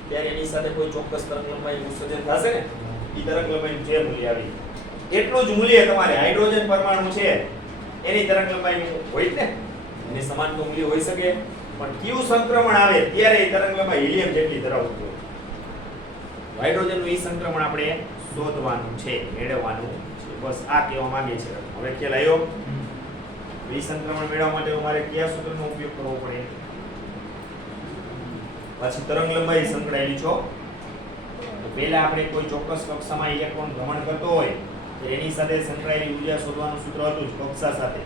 ત્યારે એની સાથે કોઈ ચોક્કસ તરંગ લંબાઈનું ઉત્સર્જન થશે ને, એ તરંગ લંબાઈનું જે મૂલ્ય આવી એટલું જ મૂલ્ય તમારે હાઇડ્રોજન પરમાણુ છે એની તરંગ લંબાઈનું હોય ને, એની સમાન તો મૂલ્ય હોઈ શકે. પણ ક્યુ સંક્રમણ આવે ત્યારે એ તરંગ લંબાઈ હિલિયમ જેટલી ધરાવતું હોય. હાઇડ્રોજનનું ઈ સંક્રમણ આપણે શોધવાનું છે, મેળવવાનું છે. બસ આ કહેવા માંગે છે. હવે ખ્યાલ આવ્યો? ઈ સંક્રમણ મેળવવા માટે અમારે કયા સૂત્રનો ઉપયોગ કરવો પડે? પછી તરંગ લંબાઈ સંકળાયેલી છો તો પહેલા આપણે કોઈ ચોક્કસ કક્ષામાં ઇલેક્ટ્રોન ભ્રમણ કરતો હોય તો એની સાથે સંકળાયેલી ઊર્જા શોધવાનું સૂત્ર હતું જ કક્ષા સાથે.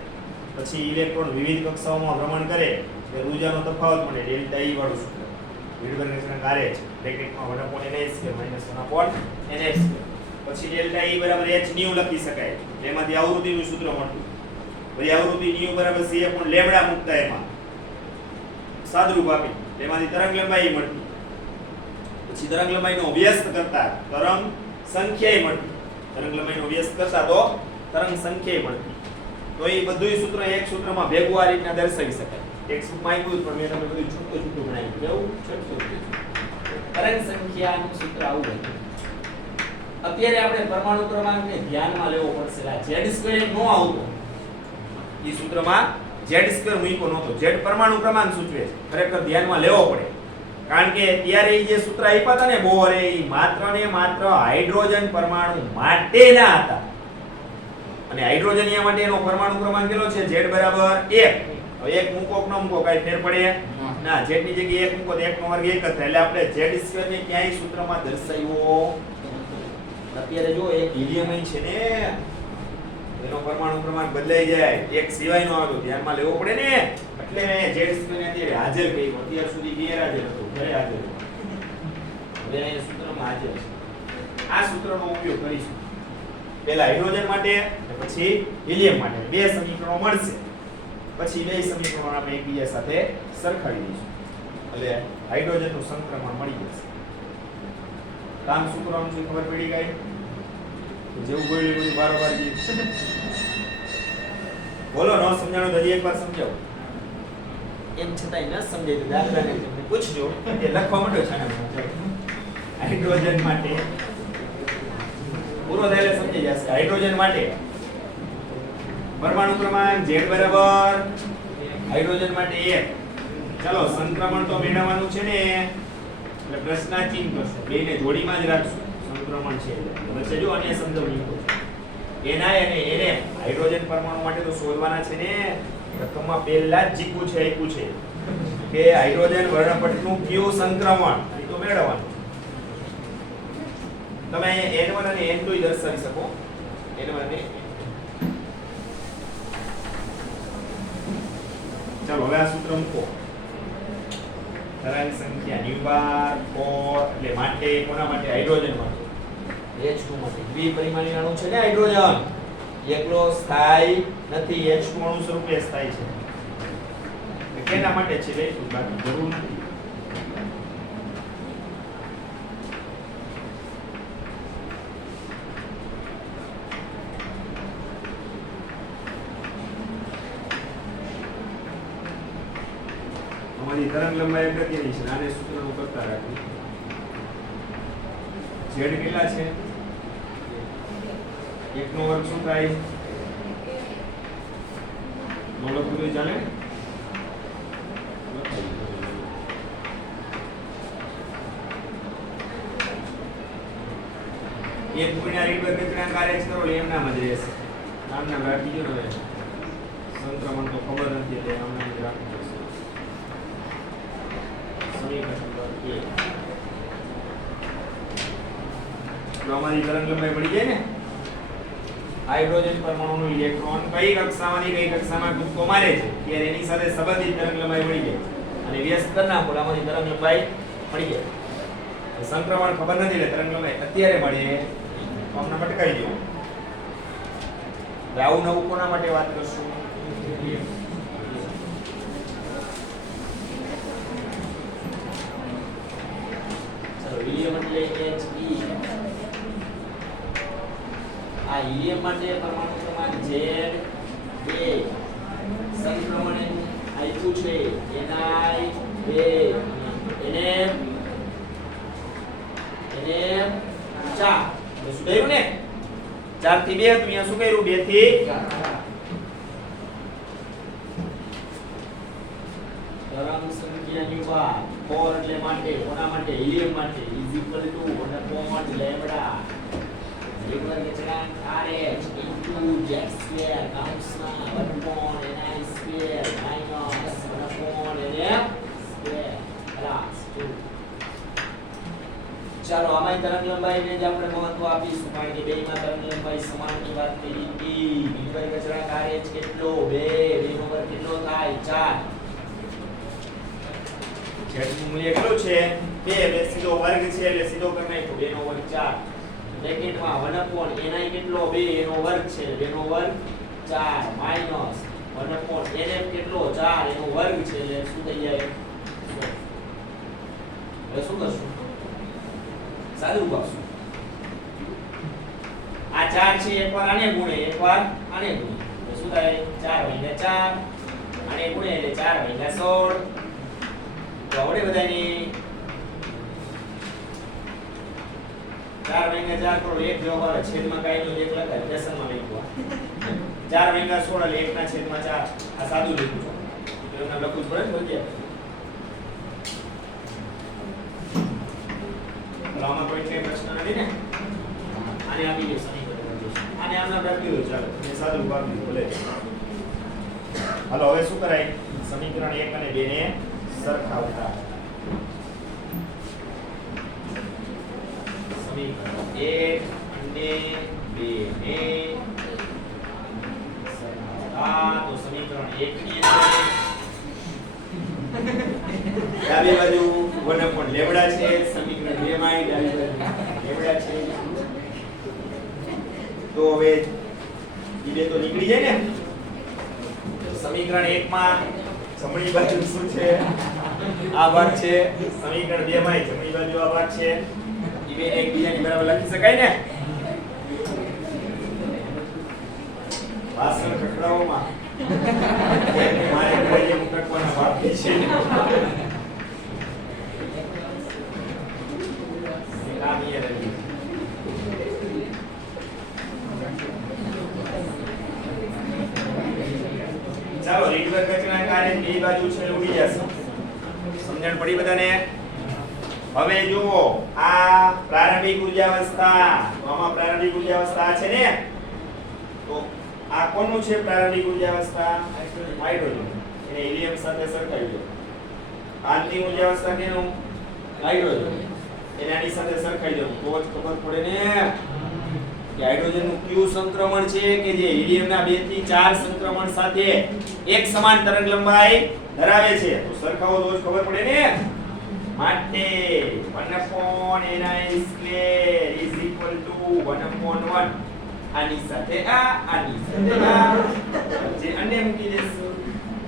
પછી ઇલેક્ટ્રોન વિવિધ કક્ષાઓમાં ભ્રમણ કરે તો ઊર્જાનો તફાવત મળે, ડેલ્ટા ઈ વાળું સૂત્ર. વિડબર્ગના કાર્ય છે બ્રેકેટમાં 1/ns2 -ns2. પછી ડેલ્ટા ઈ બરાબર h nu લખી શકાય. એમાંથી આવૃત્તિનું સૂત્ર મળતું. પછી આવૃત્તિ nu બરાબર c પણ લેમ્ડા મૂકતા એમાં સાદરૂપ આપી એમાંથી તરંગ લંબાઈ મળતી. પછી તરંગ લંબાઈનો વ્યસ્ત કરતા તરંગ સંખ્યાએ મળતી. તરંગ લંબાઈનો વ્યસ્ત કરતા તો તરંગ સંખ્યાએ મળતી. તો એ બધુંય સૂત્ર એક સૂત્રમાં ભેગું આ રીતના દર્શાવી શકાય. એક સૂત્રમાં આપ્યું પણ મેં તમને બધું છૂટું છૂટું બનાવ્યું. કેવું છૂટું? તરંગ સંખ્યાનું સૂત્ર આવું હોય. અત્યારે આપણે પરમાણુ ક્રમાંકને ધ્યાનમાં લેવો પડશે. આ z² નો આવતો. એ સૂત્રમાં z² મૂક્યો નહોતો. z પરમાણુ ક્રમાંક સૂચવે છે. ખરેખર ધ્યાનમાં લેવો પડે. કારણ કે ત્યારે જે સૂત્ર આપ્યા હતા ને બોહરે એ માત્ર ને માત્ર હાઇડ્રોજન પરમાણુ માટેના હતા. અને હાઇડ્રોજનિયા માટેનો પરમાણુ ક્રમાંક કેટલો છે? z બરાબર 1. હવે 1 મૂકો કે ન મૂકો કાઈ ફેર પડે ના. z ની જગ્યાએ 1 મૂકો તો 1 નો વર્ગ 1 જ થાય. એટલે આપણે z² ને ક્યાંય સૂત્રમાં દર્શાવ્યો. અત્યારે જો એક હિલિયમ છે ને એનો પરમાણુ ક્રમાંક બદલાઈ જાય, એક સિવાયનો આવે તો ધ્યાનમાં લેવો પડે ને. એટલે મેં z² ને અત્યારે હાજર કર્યું. અત્યાર સુધી ગેરહાજર હતું, ઘરે હાજર. હવે અહીં સૂત્રમાં હાજર છે. આ સૂત્રનો ઉપયોગ કરીશું. પહેલા હાઇડ્રોજન માટે પછી હિલિયમ માટે બે સમીકરણો મળશે. પછી બે સમીકરણો આપણે એકબીજા સાથે સરખાવી દઈશું. એટલે હાઇડ્રોજનનું સંક્રમણ મળી જશે. કામ શું કરવાનું છે ખબર પડી ગઈ? જેવું બોલ્યું બધું બારોબાર ગીત બોલો. ન સમજાણું તો હજી એકવાર સમજાવો. એમ છતાંય ન સમજાય તો દાખલાને તમને પૂછજો. એ લખવા માંડો છે હાઇડ્રોજન માટે પૂરો થાય એટલે સમજી જશે. હાઇડ્રોજન માટે પરમાણુ ક્રમાંક Z બરાબર હાઇડ્રોજન માટે 1. ચાલો સંક્રમણ તો મેળવવાનું છે ને એટલે પ્રશ્નાચિહ્ન કરશું. બેને જોડીમાં જ રાખશું. સંક્રમણ છે એટલે વચ્ચે જો અન્ય શબ્દો લીધો છે. Ni અને Nm હાઇડ્રોજન પરમાણુ માટે તો શોધવાના છે ને. પ્રથમમાં પહેલા જ જીકું છે આપ્યું છે કે હાઇડ્રોજન વર્ણપટનું કયું સંક્રમણ એ તો મેળવવાનું. તમે અહીંયા N1 અને N2 દર્શાવી શકો. N1 અને ચાલો હવે આ સૂત્ર મૂકો. તરંગ સંખ્યા ન્યુબાર 4 એટલે માટે કોના માટે? હાઇડ્રોજન માટે. H2 માટે. દ્વિપરિમાણીય અણુ છે ને હાઇડ્રોજન. એકલો સ્થાયી નથી, H2 અણુ સ્વરૂપે સ્થાયી છે. કેના માટે છે લે બાકી જરૂર નથી. અમારી તરંગ લંબાઈ અગત્યની છે. આને સૂત્રનું કરતા રાખવું. Z કેટલા છે? 1 નો વર્ગ શું થાય? નો લખવું તો ચાલે. એક ગુણ્યા રીત વર્ગના કાર્ય કરો એમના માં જ રહેશે. નામના રાખી દો ને. સંક્રમણ તો ખબર નથી એટલે આમના જ રાખવું પડશે. સમીકરણ નંબર 1 તો અમારી તરંગ લંબાઈ મળી જાય ને. હાઇડ્રોજન પરમાણુનું ઇલેક્ટ્રોન કઈ કક્ષામાંથી કઈ કક્ષામાં કૂદકો મારે છે ત્યારે એની સાથે સંબંધિત તરંગ લંબાઈ મળી જાય અને વ્યસ્ત કરી નાખો આમાંથી તરંગ લંબાઈ મળી જાય. સંક્રમણ ખબર નથી એટલે તરંગ લંબાઈ અત્યારે મળે તો અમને ભટકાઈ દો. આવું નવું કોના માટે વાત કરશું? ચલો હિલિયમ એટલે He. આ હિલિયમ માટે પરમાણુ ક્રમાંક Z 2. સંક્રમણ આપ્યું છે Ni 2 Nm 4. શું કર્યું ને? 4 થી 2 હતું. અહીંયા શું કર્યું? 2 થી 4. તરંગ સંખ્યાની વાત 4 એટલે માટે કોના માટે? હિલિયમ માટે is equal to 1/λ રેગ્યુલર અચળાંક RH into Z square કૌંસમાં 1/Ni square minus 1/Nm square plus 2. ચાલો આમાં તરંગ લંબાઈને જ આપણે મહત્વ આપીશું કારણ કે બેયમાં તરંગ લંબાઈ સમાનની વાત કરી હતી. રેગ્યુલર અચળાંક RH કેટલો? 2 નો વર્ગ કેટલો થાય? 4. Z નું મૂલ્ય કેટલું છે? 2. એટલે સીધો વર્ગ છે એટલે સીધો કરી નાખો. 2 નો વર્ગ 4. બ્રેકેટમાં 1/Ni કેટલો? 2 એનો વર્ગ છે. 2 નો વર્ગ 4 માઈનસ 1/Nm કેટલો? 4 એનો વર્ગ છે એટલે શું થઈ જાય? હવે શું કરશું? સાદું કરશું. આ 4 છે એકવાર આને ગુણે એકવાર આને ગુણે તો શું થાય? 4 * 4 આને ગુણે એટલે 4 * 16. તો આવડે બધાની 4 * 4 કરો એક જવાબ આવે. છેદમાં કાઈ નો એક લખાય દશમમાં લખવા. 4 * 16 એટલે 1 ના છેદમાં 4. આ સાદું લખ્યું છે તો એમને લખવું પડે ને બધે. આમાં કોઈ કે પ્રશ્ન નથી ને? આને આપી દે સમીકરણ. આને આમના રાખી દો. ચાલો એ સાદું વાપરી બોલે. હાલો હવે શું કરાય? સમીકરણ 1 અને 2 ને સરખાવતા. સમીકરણ 1 અને 2 ને સરખાવતા. તો સમીકરણ 1 ની અંદર ડાબી બાજુ 1/λ છે. સમીકરણ 2 માં ડાબી બાજુ λ છે. તો હવે ઈ બે તો નીકળી જાય ને. સમીકરણ 1 માં જમણી બાજુ શું છે? આ ભાગ છે. સમીકરણ 2 માં જમણી બાજુ આ ભાગ છે. ઈ બે એકબીજાની બરાબર લખી શકાય ને? વાસણ ખખડાવવામાં મારે ઘરે મુકટવાના બાકી છે. ચાલો રીડવર્ક અચળાંક આ રીતે બે બાજુ છે ઉડી જશે. સમજણ પડી બધાને? હવે જુઓ આ પ્રારંભિક ઉર્જાવસ્થા, આમાં પ્રારંભિક ઉર્જાવસ્થા છે ને, તો આ કોનું છે પ્રારંભિક ઉર્જાવસ્થા? હાઇડ્રોજન. એને હિલિયમ સાથે સરખાવી દો. અંતિમ ઉર્જાવસ્થા કેનું? હાઇડ્રોજન. એને આની સાથે સરખાવી દો તો જ ખબર પડે ને કે હાઇડ્રોજન નું કયું સંક્રમણ છે કે જે હિલિયમના 2 થી 4 સંક્રમણ સાથે એક સમાન તરંગ લંબાઈ ધરાવે છે. તો સરખાવો તો જ ખબર પડે ને. માટે 1/ni² = 1/1 આની સાથે આની સાથે આ જે અન્ય મૂકી દેશું.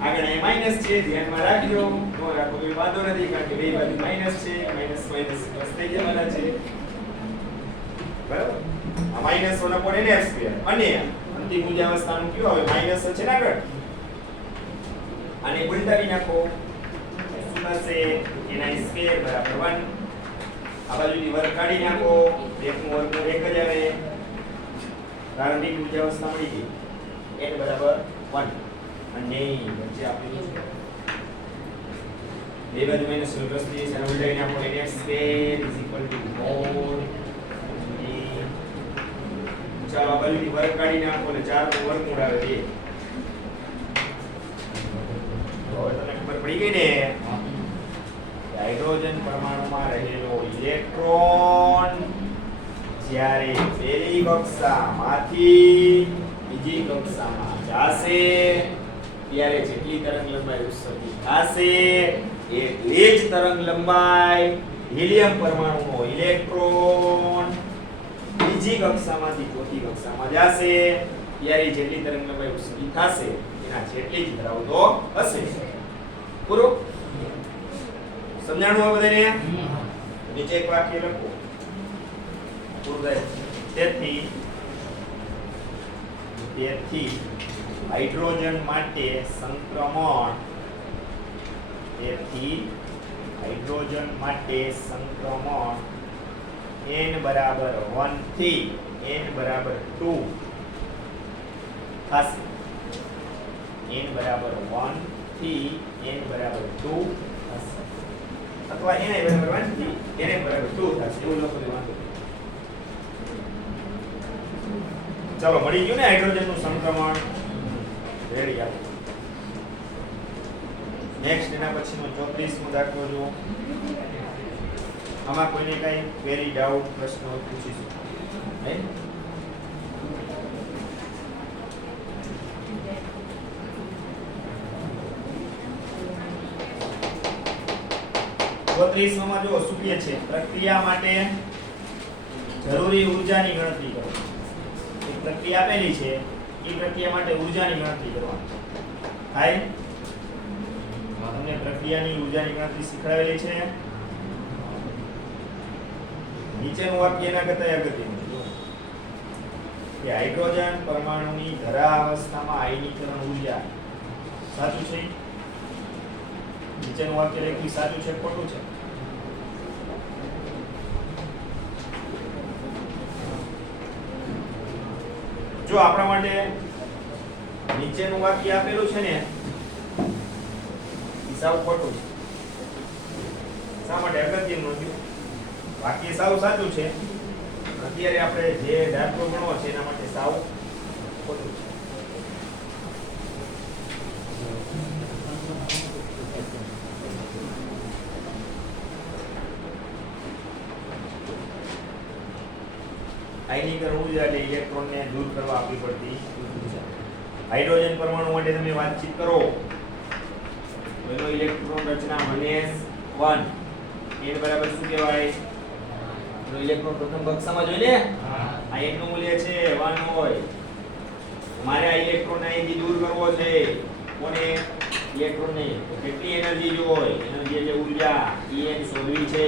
આગળ અહીં માઈનસ છે, ધ્યાનમાં રાખજો. તો રાખો તો વાંધો નથી કારણ કે બે બાજુ માઈનસ છે, માઈનસ માઈનસ પ્લસ થઈ જવાના છે. બરાબર? આ માઈનસ 1/n² અને અંતિમ ઉર્જાવસ્થાનું કયું આવે? માઈનસ છે ને આગળ. આને ઉલટાવી નાખો. શું થશે? ni² = 1. આ બાજુથી વર્ગ કાઢી નાખો. 1 નું વર્ગમૂળ 1 જ આવે. પ્રારંભિક ઉર્જાવસ્થા મળી ગઈ. n = 1 અને વચ્ચે આપેલું છે બે બાજુ માઈનસ પ્લસ થી છે ઉલટાવી નાખો. n² = 4. ચાલો આ બાજુથી વર્ગ કાઢી નાખો એટલે 4 નું વર્ગમૂળ આવે 2. તો હવે તમને ખબર પડી ગઈ ને હાઇડ્રોજન પરમાણુમાં રહેલો ઇલેક્ટ્રોન જ્યારે પહેલી કક્ષામાંથી બીજી કક્ષામાં જશે ત્યારે જેટલી તરંગ લંબાઈ ઉત્સર્જિત થશે એટલી જ તરંગ લંબાઈ હિલિયમ પરમાણુનો ઇલેક્ટ્રોન બીજી કક્ષામાંથી ચોથી કક્ષામાં જશે ત્યારે જેટલી તરંગ લંબાઈ ઉત્સર્જિત થશે એના જેટલી જ ધરાવતો હશે. પૂરું સમજાણું હવે બધાને? નીચે એક વાક્ય લખો. તેથી હાઇડ્રોજન માટે સંક્રમણ n = 1 થી n = 2 થશે. n = 1 થી n = 2 થશે અથવા n = 1 થી n = 2 થશે એવું લખો તો વાંધો. ચાલો મળી ગયું ને હાઇડ્રોજન નું સંક્રમણ. રેડી આપો. નેક્સ્ટ એના પછીનો 34મો દાખલો જો. આમાં કોઈને કઈ ક્વેરી ડાઉટ પ્રશ્ન પૂછી શકો હે? 34માં જો શું કહે છે? પ્રક્રિયા માટે જરૂરી ઊર્જાની ગણતરી કરો. એક પ્રક્રિયા આપેલી છે એ પ્રક્રિયા માટે ઊર્જાની ગણતરી કરવાની થાય. તમને પ્રક્રિયાની ઊર્જાની ગણતરી શીખવાડેલી છે. નીચેનું વાક્ય એના કરતા અગત્યનું કે હાઇડ્રોજન પરમાણુની ધરાવસ્થામાં આયનીકરણ ઊર્જા સાચું છે. નીચેનું વાક્ય લખ્યું સાચું છે ખોટું છે? જો આપણા માટે નીચેનું વાક્ય આપેલું છે ને સાવ ખોટું છે. શા માટે? અગત્યનું નથી. વાક્ય સાવ સાચું છે. અત્યારે આપણે જે દાખલો ગણવો છે એના માટે સાવ ખોટું છે. આયનીકરણ ઊર્જા એટલે ઇલેક્ટ્રોનને દૂર કરવા આપવી પડતી ઊર્જા. હાઇડ્રોજન પરમાણુ માટે તમે વાતચીત કરો. પહેલો ઇલેક્ટ્રોન રચના -1 n બરાબર શું કહેવાય? તો ઇલેક્ટ્રોન પ્રથમ કક્ષામાં જોઈ લે. આ n નું મૂલ્ય છે 1 હોય. મારે આ ઇલેક્ટ્રોન અહીંથી દૂર કરવો છે. કોને? ઇલેક્ટ્રોનને. તો કેટલી એનર્જી જોઈએ? એનર્જી એટલે ઊર્જા En શોધવી છે.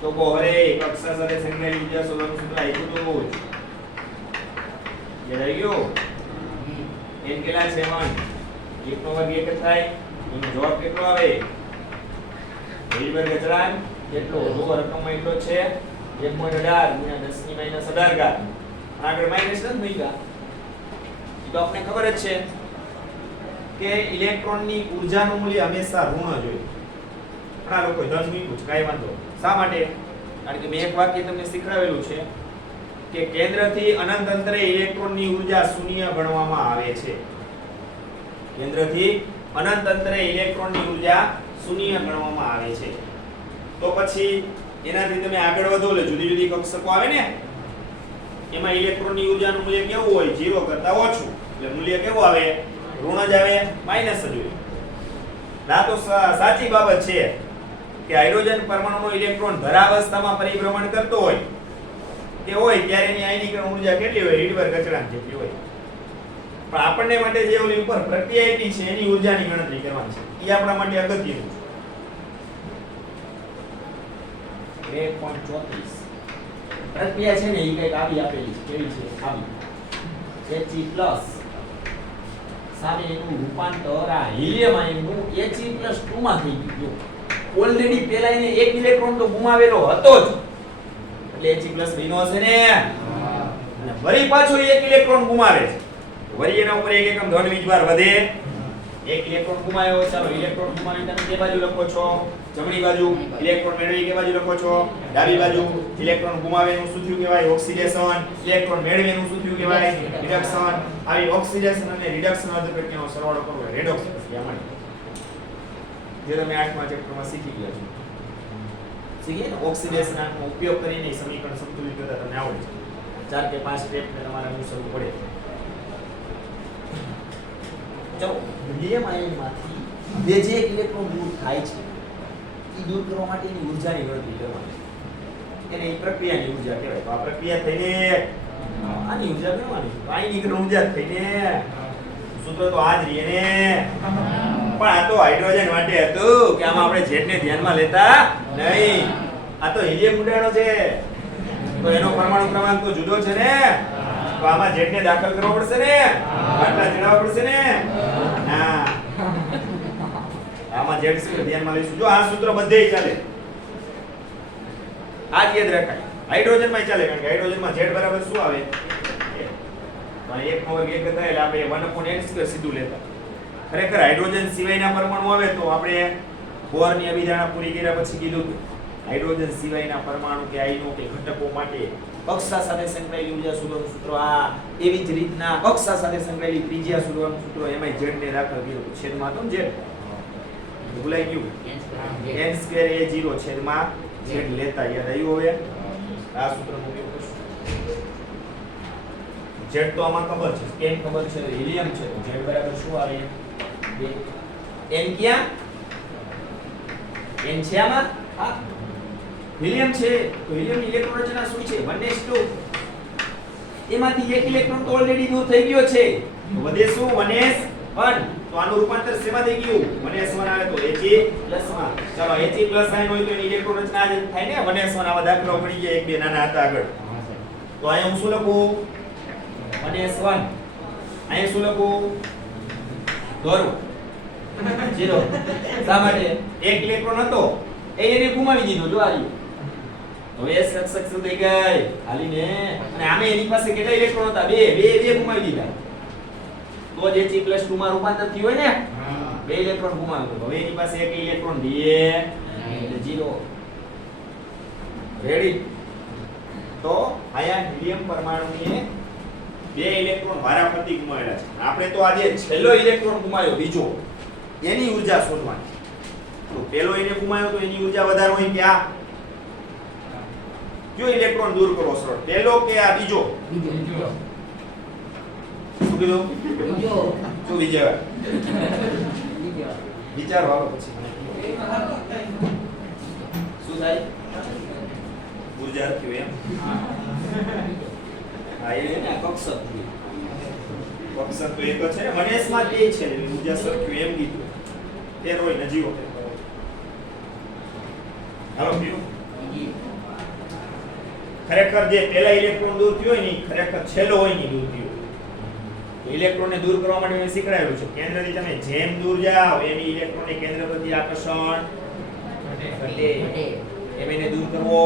તો બોહરે કક્ષા સાથે સંકળાયેલી ઊર્જા શોધવાનું સૂત્ર આપ્યું હતું. યાદ આવી ગયું? n કેટલા છે? 1 1 નો વર્ગ 1 જ થાય. એનો જવાબ કેટલો આવે? રીડબર્ગ અચળાંક કેટલો? જો રકમમાં એટલો છે 1.18 ગુણ્યા 10⁻18 . આગળ માઈનસ નથી મૂક્યા. એ તો આપણે ખબર જ છે. કે ઇલેક્ટ્રોનની ઊર્જાનું મૂલ્ય હંમેશા ઋણ જ હોય. ઘણા લોકો ધન મૂક્યું છે, કાંઈ વાંધો. શા માટે? કારણ કે મેં એક વાક્ય તમને શીખવાડેલું છે કે કેન્દ્રથી અનંત અંતરે ઇલેક્ટ્રોનની ઊર્જા શૂન્ય ગણવામાં આવે છે. કેન્દ્રથી અનંત અંતરે ઇલેક્ટ્રોનની ઊર્જા શૂન્ય ગણવામાં આવે છે. તો પછી એનાથી તમે આગળ વધો એટલે જુદી જુદી કક્ષકો આવે ને, એમાં ઇલેક્ટ્રોનની ઊર્જાનું મૂલ્ય કેવું હોય? 0 કરતા ઓછું. એટલે મૂલ્ય કેવું આવે? ઋણ જ આવે, માઈનસ જ હોય. ના તો સાચી બાબત છે કે હાઇડ્રોજન પરમાણુનો ઇલેક્ટ્રોન ધરાવસ્થામાં પરિભ્રમણ કરતો હોય કે હોય ત્યારે એની આયનીકરણ ઊર્જા કેટલી હોય? રીડબર્ગ અચળાંક જેટલી હોય. પણ આપણને માટે જે ઓલી ઉપર પ્રક્રિયા આપી છે એની ઊર્જાની ગણતરી કરવાની છે. એ આપણા માટે અગત્યનું છે. 2.34 પ્રક્રિયા છે ને એ કઈક આવી આપેલી છે. કેવી છે? આવી He+ સામે એનું રૂપાંતર આ હિલિયમ આયનનું He+2 માં થઈ ગયું. ઓલરેડી પહેલા એને એક ઇલેક્ટ્રોન તો ગુમાવેલો હતો જ, એટલે He+ બન્યો હશે ને. અને વળી પાછો એક ઇલેક્ટ્રોન ગુમાવે છે, વળી એના ઉપર એક એકમ ધન વીજભાર વધે. એક ઇલેક્ટ્રોન ગુમાવ્યો, ચાલો ઇલેક્ટ્રોન ગુમાવીને તમે કે બાજુ લખો છો? જમણી બાજુ. ઇલેક્ટ્રોન મેળવી કે બાજુ લખો છો? ડાબી બાજુ. ઇલેક્ટ્રોન ગુમાવેનું શું થયું કહેવાય? ઓક્સિડેશન. ઇલેક્ટ્રોન મેળવેનું શું થયું કહેવાય? રિડક્શન. આવી ઓક્સિડેશન અને રિડક્શન અર્ધપ્રક્રિયાનો સરવાળો કરવો હોય રેડોક્સ પ્રક્રિયા માટે, જે તમે 8મા ચેપ્ટરમાં શીખી ગયા છો. શીખીએ ને ઓક્સિડેશન આનો ઉપયોગ કરીને સમીકરણ સંતુલિત કરતા તમને આવડે છે. 4 કે 5 સ્ટેપ તમારે અનુસરવું પડે. ચલો, હિલિયમ આયનમાંથી બે જે ઇલેક્ટ્રોન દૂર થાય છે એ દૂર કરવા માટેની ઊર્જાની ગણતરી કરવાની. એને એ પ્રક્રિયાની ઊર્જા કહેવાય. તો આ પ્રક્રિયા થઈને આની ઊર્જા ગણવાની. આયનીકરણ ઊર્જા થઈને સૂત્ર તો આ જ રહે ને. પણ આ તો હાઇડ્રોજન માટે હતું કે આમાં આપણે Z ને ધ્યાનમાં લેતા નહીં. આ તો હિલિયમ ઉડાડો છે તો એનો પરમાણુ ક્રમાંક તો જુદો છે ને. તો આમાં Z ને દાખલ કરવો પડશે ને, આટલા જણાવવા પડશે ને. હા, આમાં Z શું ધ્યાનમાં લઈશું. જો આ સૂત્ર બધેય ચાલે, આ જ યાદ રખાય. હાઇડ્રોજન માં ચાલે, કારણ કે હાઇડ્રોજન માં Z બરાબર શું આવે? 1/1 થાય એટલે આપણે 1/n² સીધું લેતા. ખરેખર હાઇડ્રોજન સિવાયના પરમાણુ આવે તો આપણે બોરની અભિધારણા પૂરી કર્યા પછી કીધું હતું હાઇડ્રોજન સિવાયના પરમાણુ કે આયનો કે ઘટકો માટે કક્ષા સાથે સંકળાયેલી ઊર્જા શોધવાનું સૂત્ર આ. એવી જ રીતના કક્ષા સાથે સંકળાયેલી ત્રિજ્યા શોધવાનું સૂત્ર એમાંય Z ને દાખલ કર્યું. છેદમાં તો Z ભૂલાઈ ગયું. n² એ 0 છેદમાં Z લેતા. યાદ આવ્યું? હવે આ સૂત્રનો ઉપયોગ કરશું. Z તો આમાં ખબર છે, n ખબર છે, હિલિયમ છે તો Z બરાબર શું આવે? 2. n ક્યાં? n છે આમાં. હા, હિલિયમ છે તો હિલિયમની ઇલેક્ટ્રોન રચના શું છે? 1s2. એમાંથી એક ઇલેક્ટ્રોન તો ઓલરેડી દૂર થઈ ગયો છે તો વધે શું? 1s1. તો આનું રૂપાંતર શેમાં થઈ ગયું? 1s1 આવે તો He+ માં. ચાલો He+ આયન હોય તો એની ઇલેક્ટ્રોન રચના જ થાય ને. 1s1 આવા દાખલાઓ પડી ગયા, 1 2 નાના હતા આગળ. તો અહીંયા હું શું લખું? 1s1. અહીંયા શું લખું? દોરું 0. શા માટે? એક ઇલેક્ટ્રોન હતો એને ગુમાવી દીધો. જો આ હવે કક્ષક શું થઈ ગઈ? ખાલી ને. અને આમે એની પાસે કેટલા ઇલેક્ટ્રોન હતા? બે ગુમાવી દીધા. તો જે He+2 માં રૂપાંતર થયું હોય ને, બે ઇલેક્ટ્રોન ગુમાવ્યો. હવે એની પાસે એક ઇલેક્ટ્રોન બે એટલે 0. રેડી? તો આયા હિલિયમ પરમાણુને બે ઇલેક્ટ્રોન વારાફરતી ગુમાવેલા છે. આપણે તો આજે છેલ્લો ઇલેક્ટ્રોન ગુમાવ્યો બીજો, એની ઊર્જા શોધવાની. તો પેલો એને ગુમાવ્યો તો એની ઊર્જા વધારે હોય કે આ? કયો ઇલેક્ટ્રોન દૂર કરો સરળ? પેલો કે આ બીજો? શું કીધું? શું વિચાર? વિચારો આવો પછી શું થાય? ઊર્જા થયું એમ. હા, એ ને કક્ષક થયું. કક્ષક તો એક જ છે ને, 1s માં બે છે ઊર્જા સરખ્યું એમ કીધું. તેર હોય ને જીવો. હાલો પીવું. ખરેખર જે પહેલા ઇલેક્ટ્રોન દૂર થયો હોય ને ખરેખર છેલ્લો હોય ને દૂર થયો. ઇલેક્ટ્રોનને દૂર કરવા માટે મેં શીખડાવ્યું છે. કેન્દ્રથી તમે જેમ દૂર જાઓ એની ઇલેક્ટ્રોનને કેન્દ્ર પ્રતિ આકર્ષણ ઘટે. એમ એને દૂર કરવો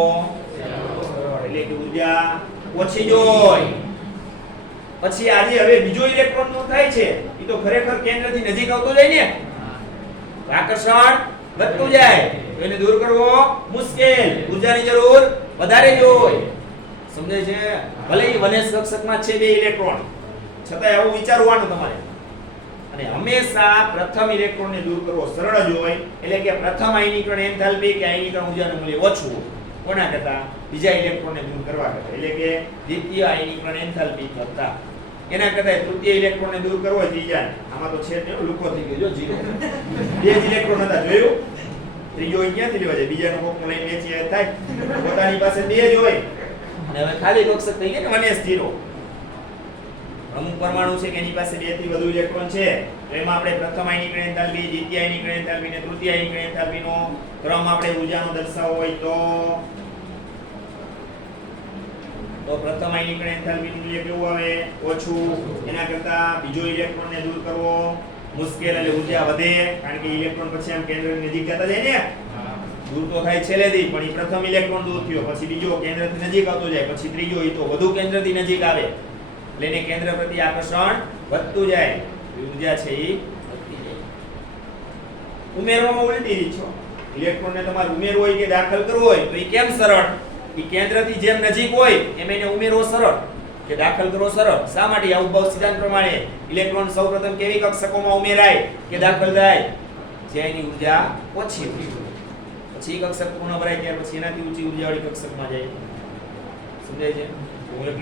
એટલે કે ઊર્જા ઓછી જોઈ. પછી આજે હવે બીજો ઇલેક્ટ્રોન દૂર થાય છે એ તો ખરેખર કેન્દ્રથી નજીક આવતો જાય ને, આકર્ષણ વધતું જાય તો એને દૂર કરવો મુશ્કેલ, ઊર્જાની જરૂર વધારે જ હોય. સમજાય છે? ભલે એ વનેસ કક્ષકમાં છે બે ઇલેક્ટ્રોન, છતાંય આવું વિચારવાનું તમારે. અને હંમેશા પ્રથમ ઇલેક્ટ્રોનને દૂર કરવો સરળ જ હોય, એટલે કે પ્રથમ આયનીકરણ એન્થાલ્પી કે આયનીકરણ ઊર્જાનું મૂલ્ય ઓછું હોય કોના કરતા, બીજા ઇલેક્ટ્રોનને દૂર કરવા કરતા, એટલે કે દ્વિતીય આયનીકરણ એન્થાલ્પી કરતા. એના કરતા તૃતીય ઇલેક્ટ્રોનને દૂર કરવો ત્રીજા. આમાં તો છે ને લુકો થઈ ગયો જો 0. બે જ ઇલેક્ટ્રોન હતા, જોયું? ત્રીજો ક્યાંથી લેવા જાય? બીજાનો કોક લઈને વેચી થાય, પોતાની પાસે બે જ હોય. અને હવે ખાલી કક્ષક થઈ ગયા ને વનેસ 0. અમુક પરમાણુ છે કે એની પાસે બે થી વધુ ઇલેક્ટ્રોન છે, તો એમાં આપણે પ્રથમ આયનીકરણ એન્થાલ્પી, દ્વિતીય આયનીકરણ એન્થાલ્પી અને તૃતીય આયનીકરણ એન્થાલ્પીનો ક્રમ આપણે ઊર્જાનો દર્શાવવો હોય તો પ્રથમ આયનીકરણ એન્થાલ્પીનું મૂલ્ય કેવું આવે? ઓછું. એના કરતા બીજો ઇલેક્ટ્રોનને દૂર કરવો મુશ્કેલ, એટલે ઊર્જા વધે, કારણ કે ઇલેક્ટ્રોન પછી આમ કેન્દ્રની નજીક જતા જાય ને, દૂર તો થાય છેલ્લેથી, પણ એ પ્રથમ ઇલેક્ટ્રોન દૂર થયો, પછી બીજો કેન્દ્રથી નજીક આવતો જાય, પછી ત્રીજો એ તો વધુ કેન્દ્રથી નજીક આવે, એટલે એને કેન્દ્ર પ્રતિ આકર્ષણ વધતું જાય, ઊર્જા છે એ વધતી જાય. ઉમેરવામાં ઉલટી રીત છે. ઇલેક્ટ્રોનને તમારે ઉમેરવો હોય કે દાખલ કરવો હોય તો એ કેમ સરળ? એ કેન્દ્રથી જેમ નજીક હોય એમ એને ઉમેરવો સરળ કે દાખલ કરવો સરળ. શા માટે? અવભાવ સિદ્ધાંત પ્રમાણે ઇલેક્ટ્રોન સૌપ્રથમ કેવી કક્ષકોમાં ઉમેરાય કે દાખલ થાય? જેની ઊર્જા ઓછી હોય. પછી કક્ષક પૂર્ણ ભરાય ત્યાર પછી એનાથી ઊંચી ઊર્જાવાળી કક્ષકમાં જાય. સમજાય છે? હું એટલું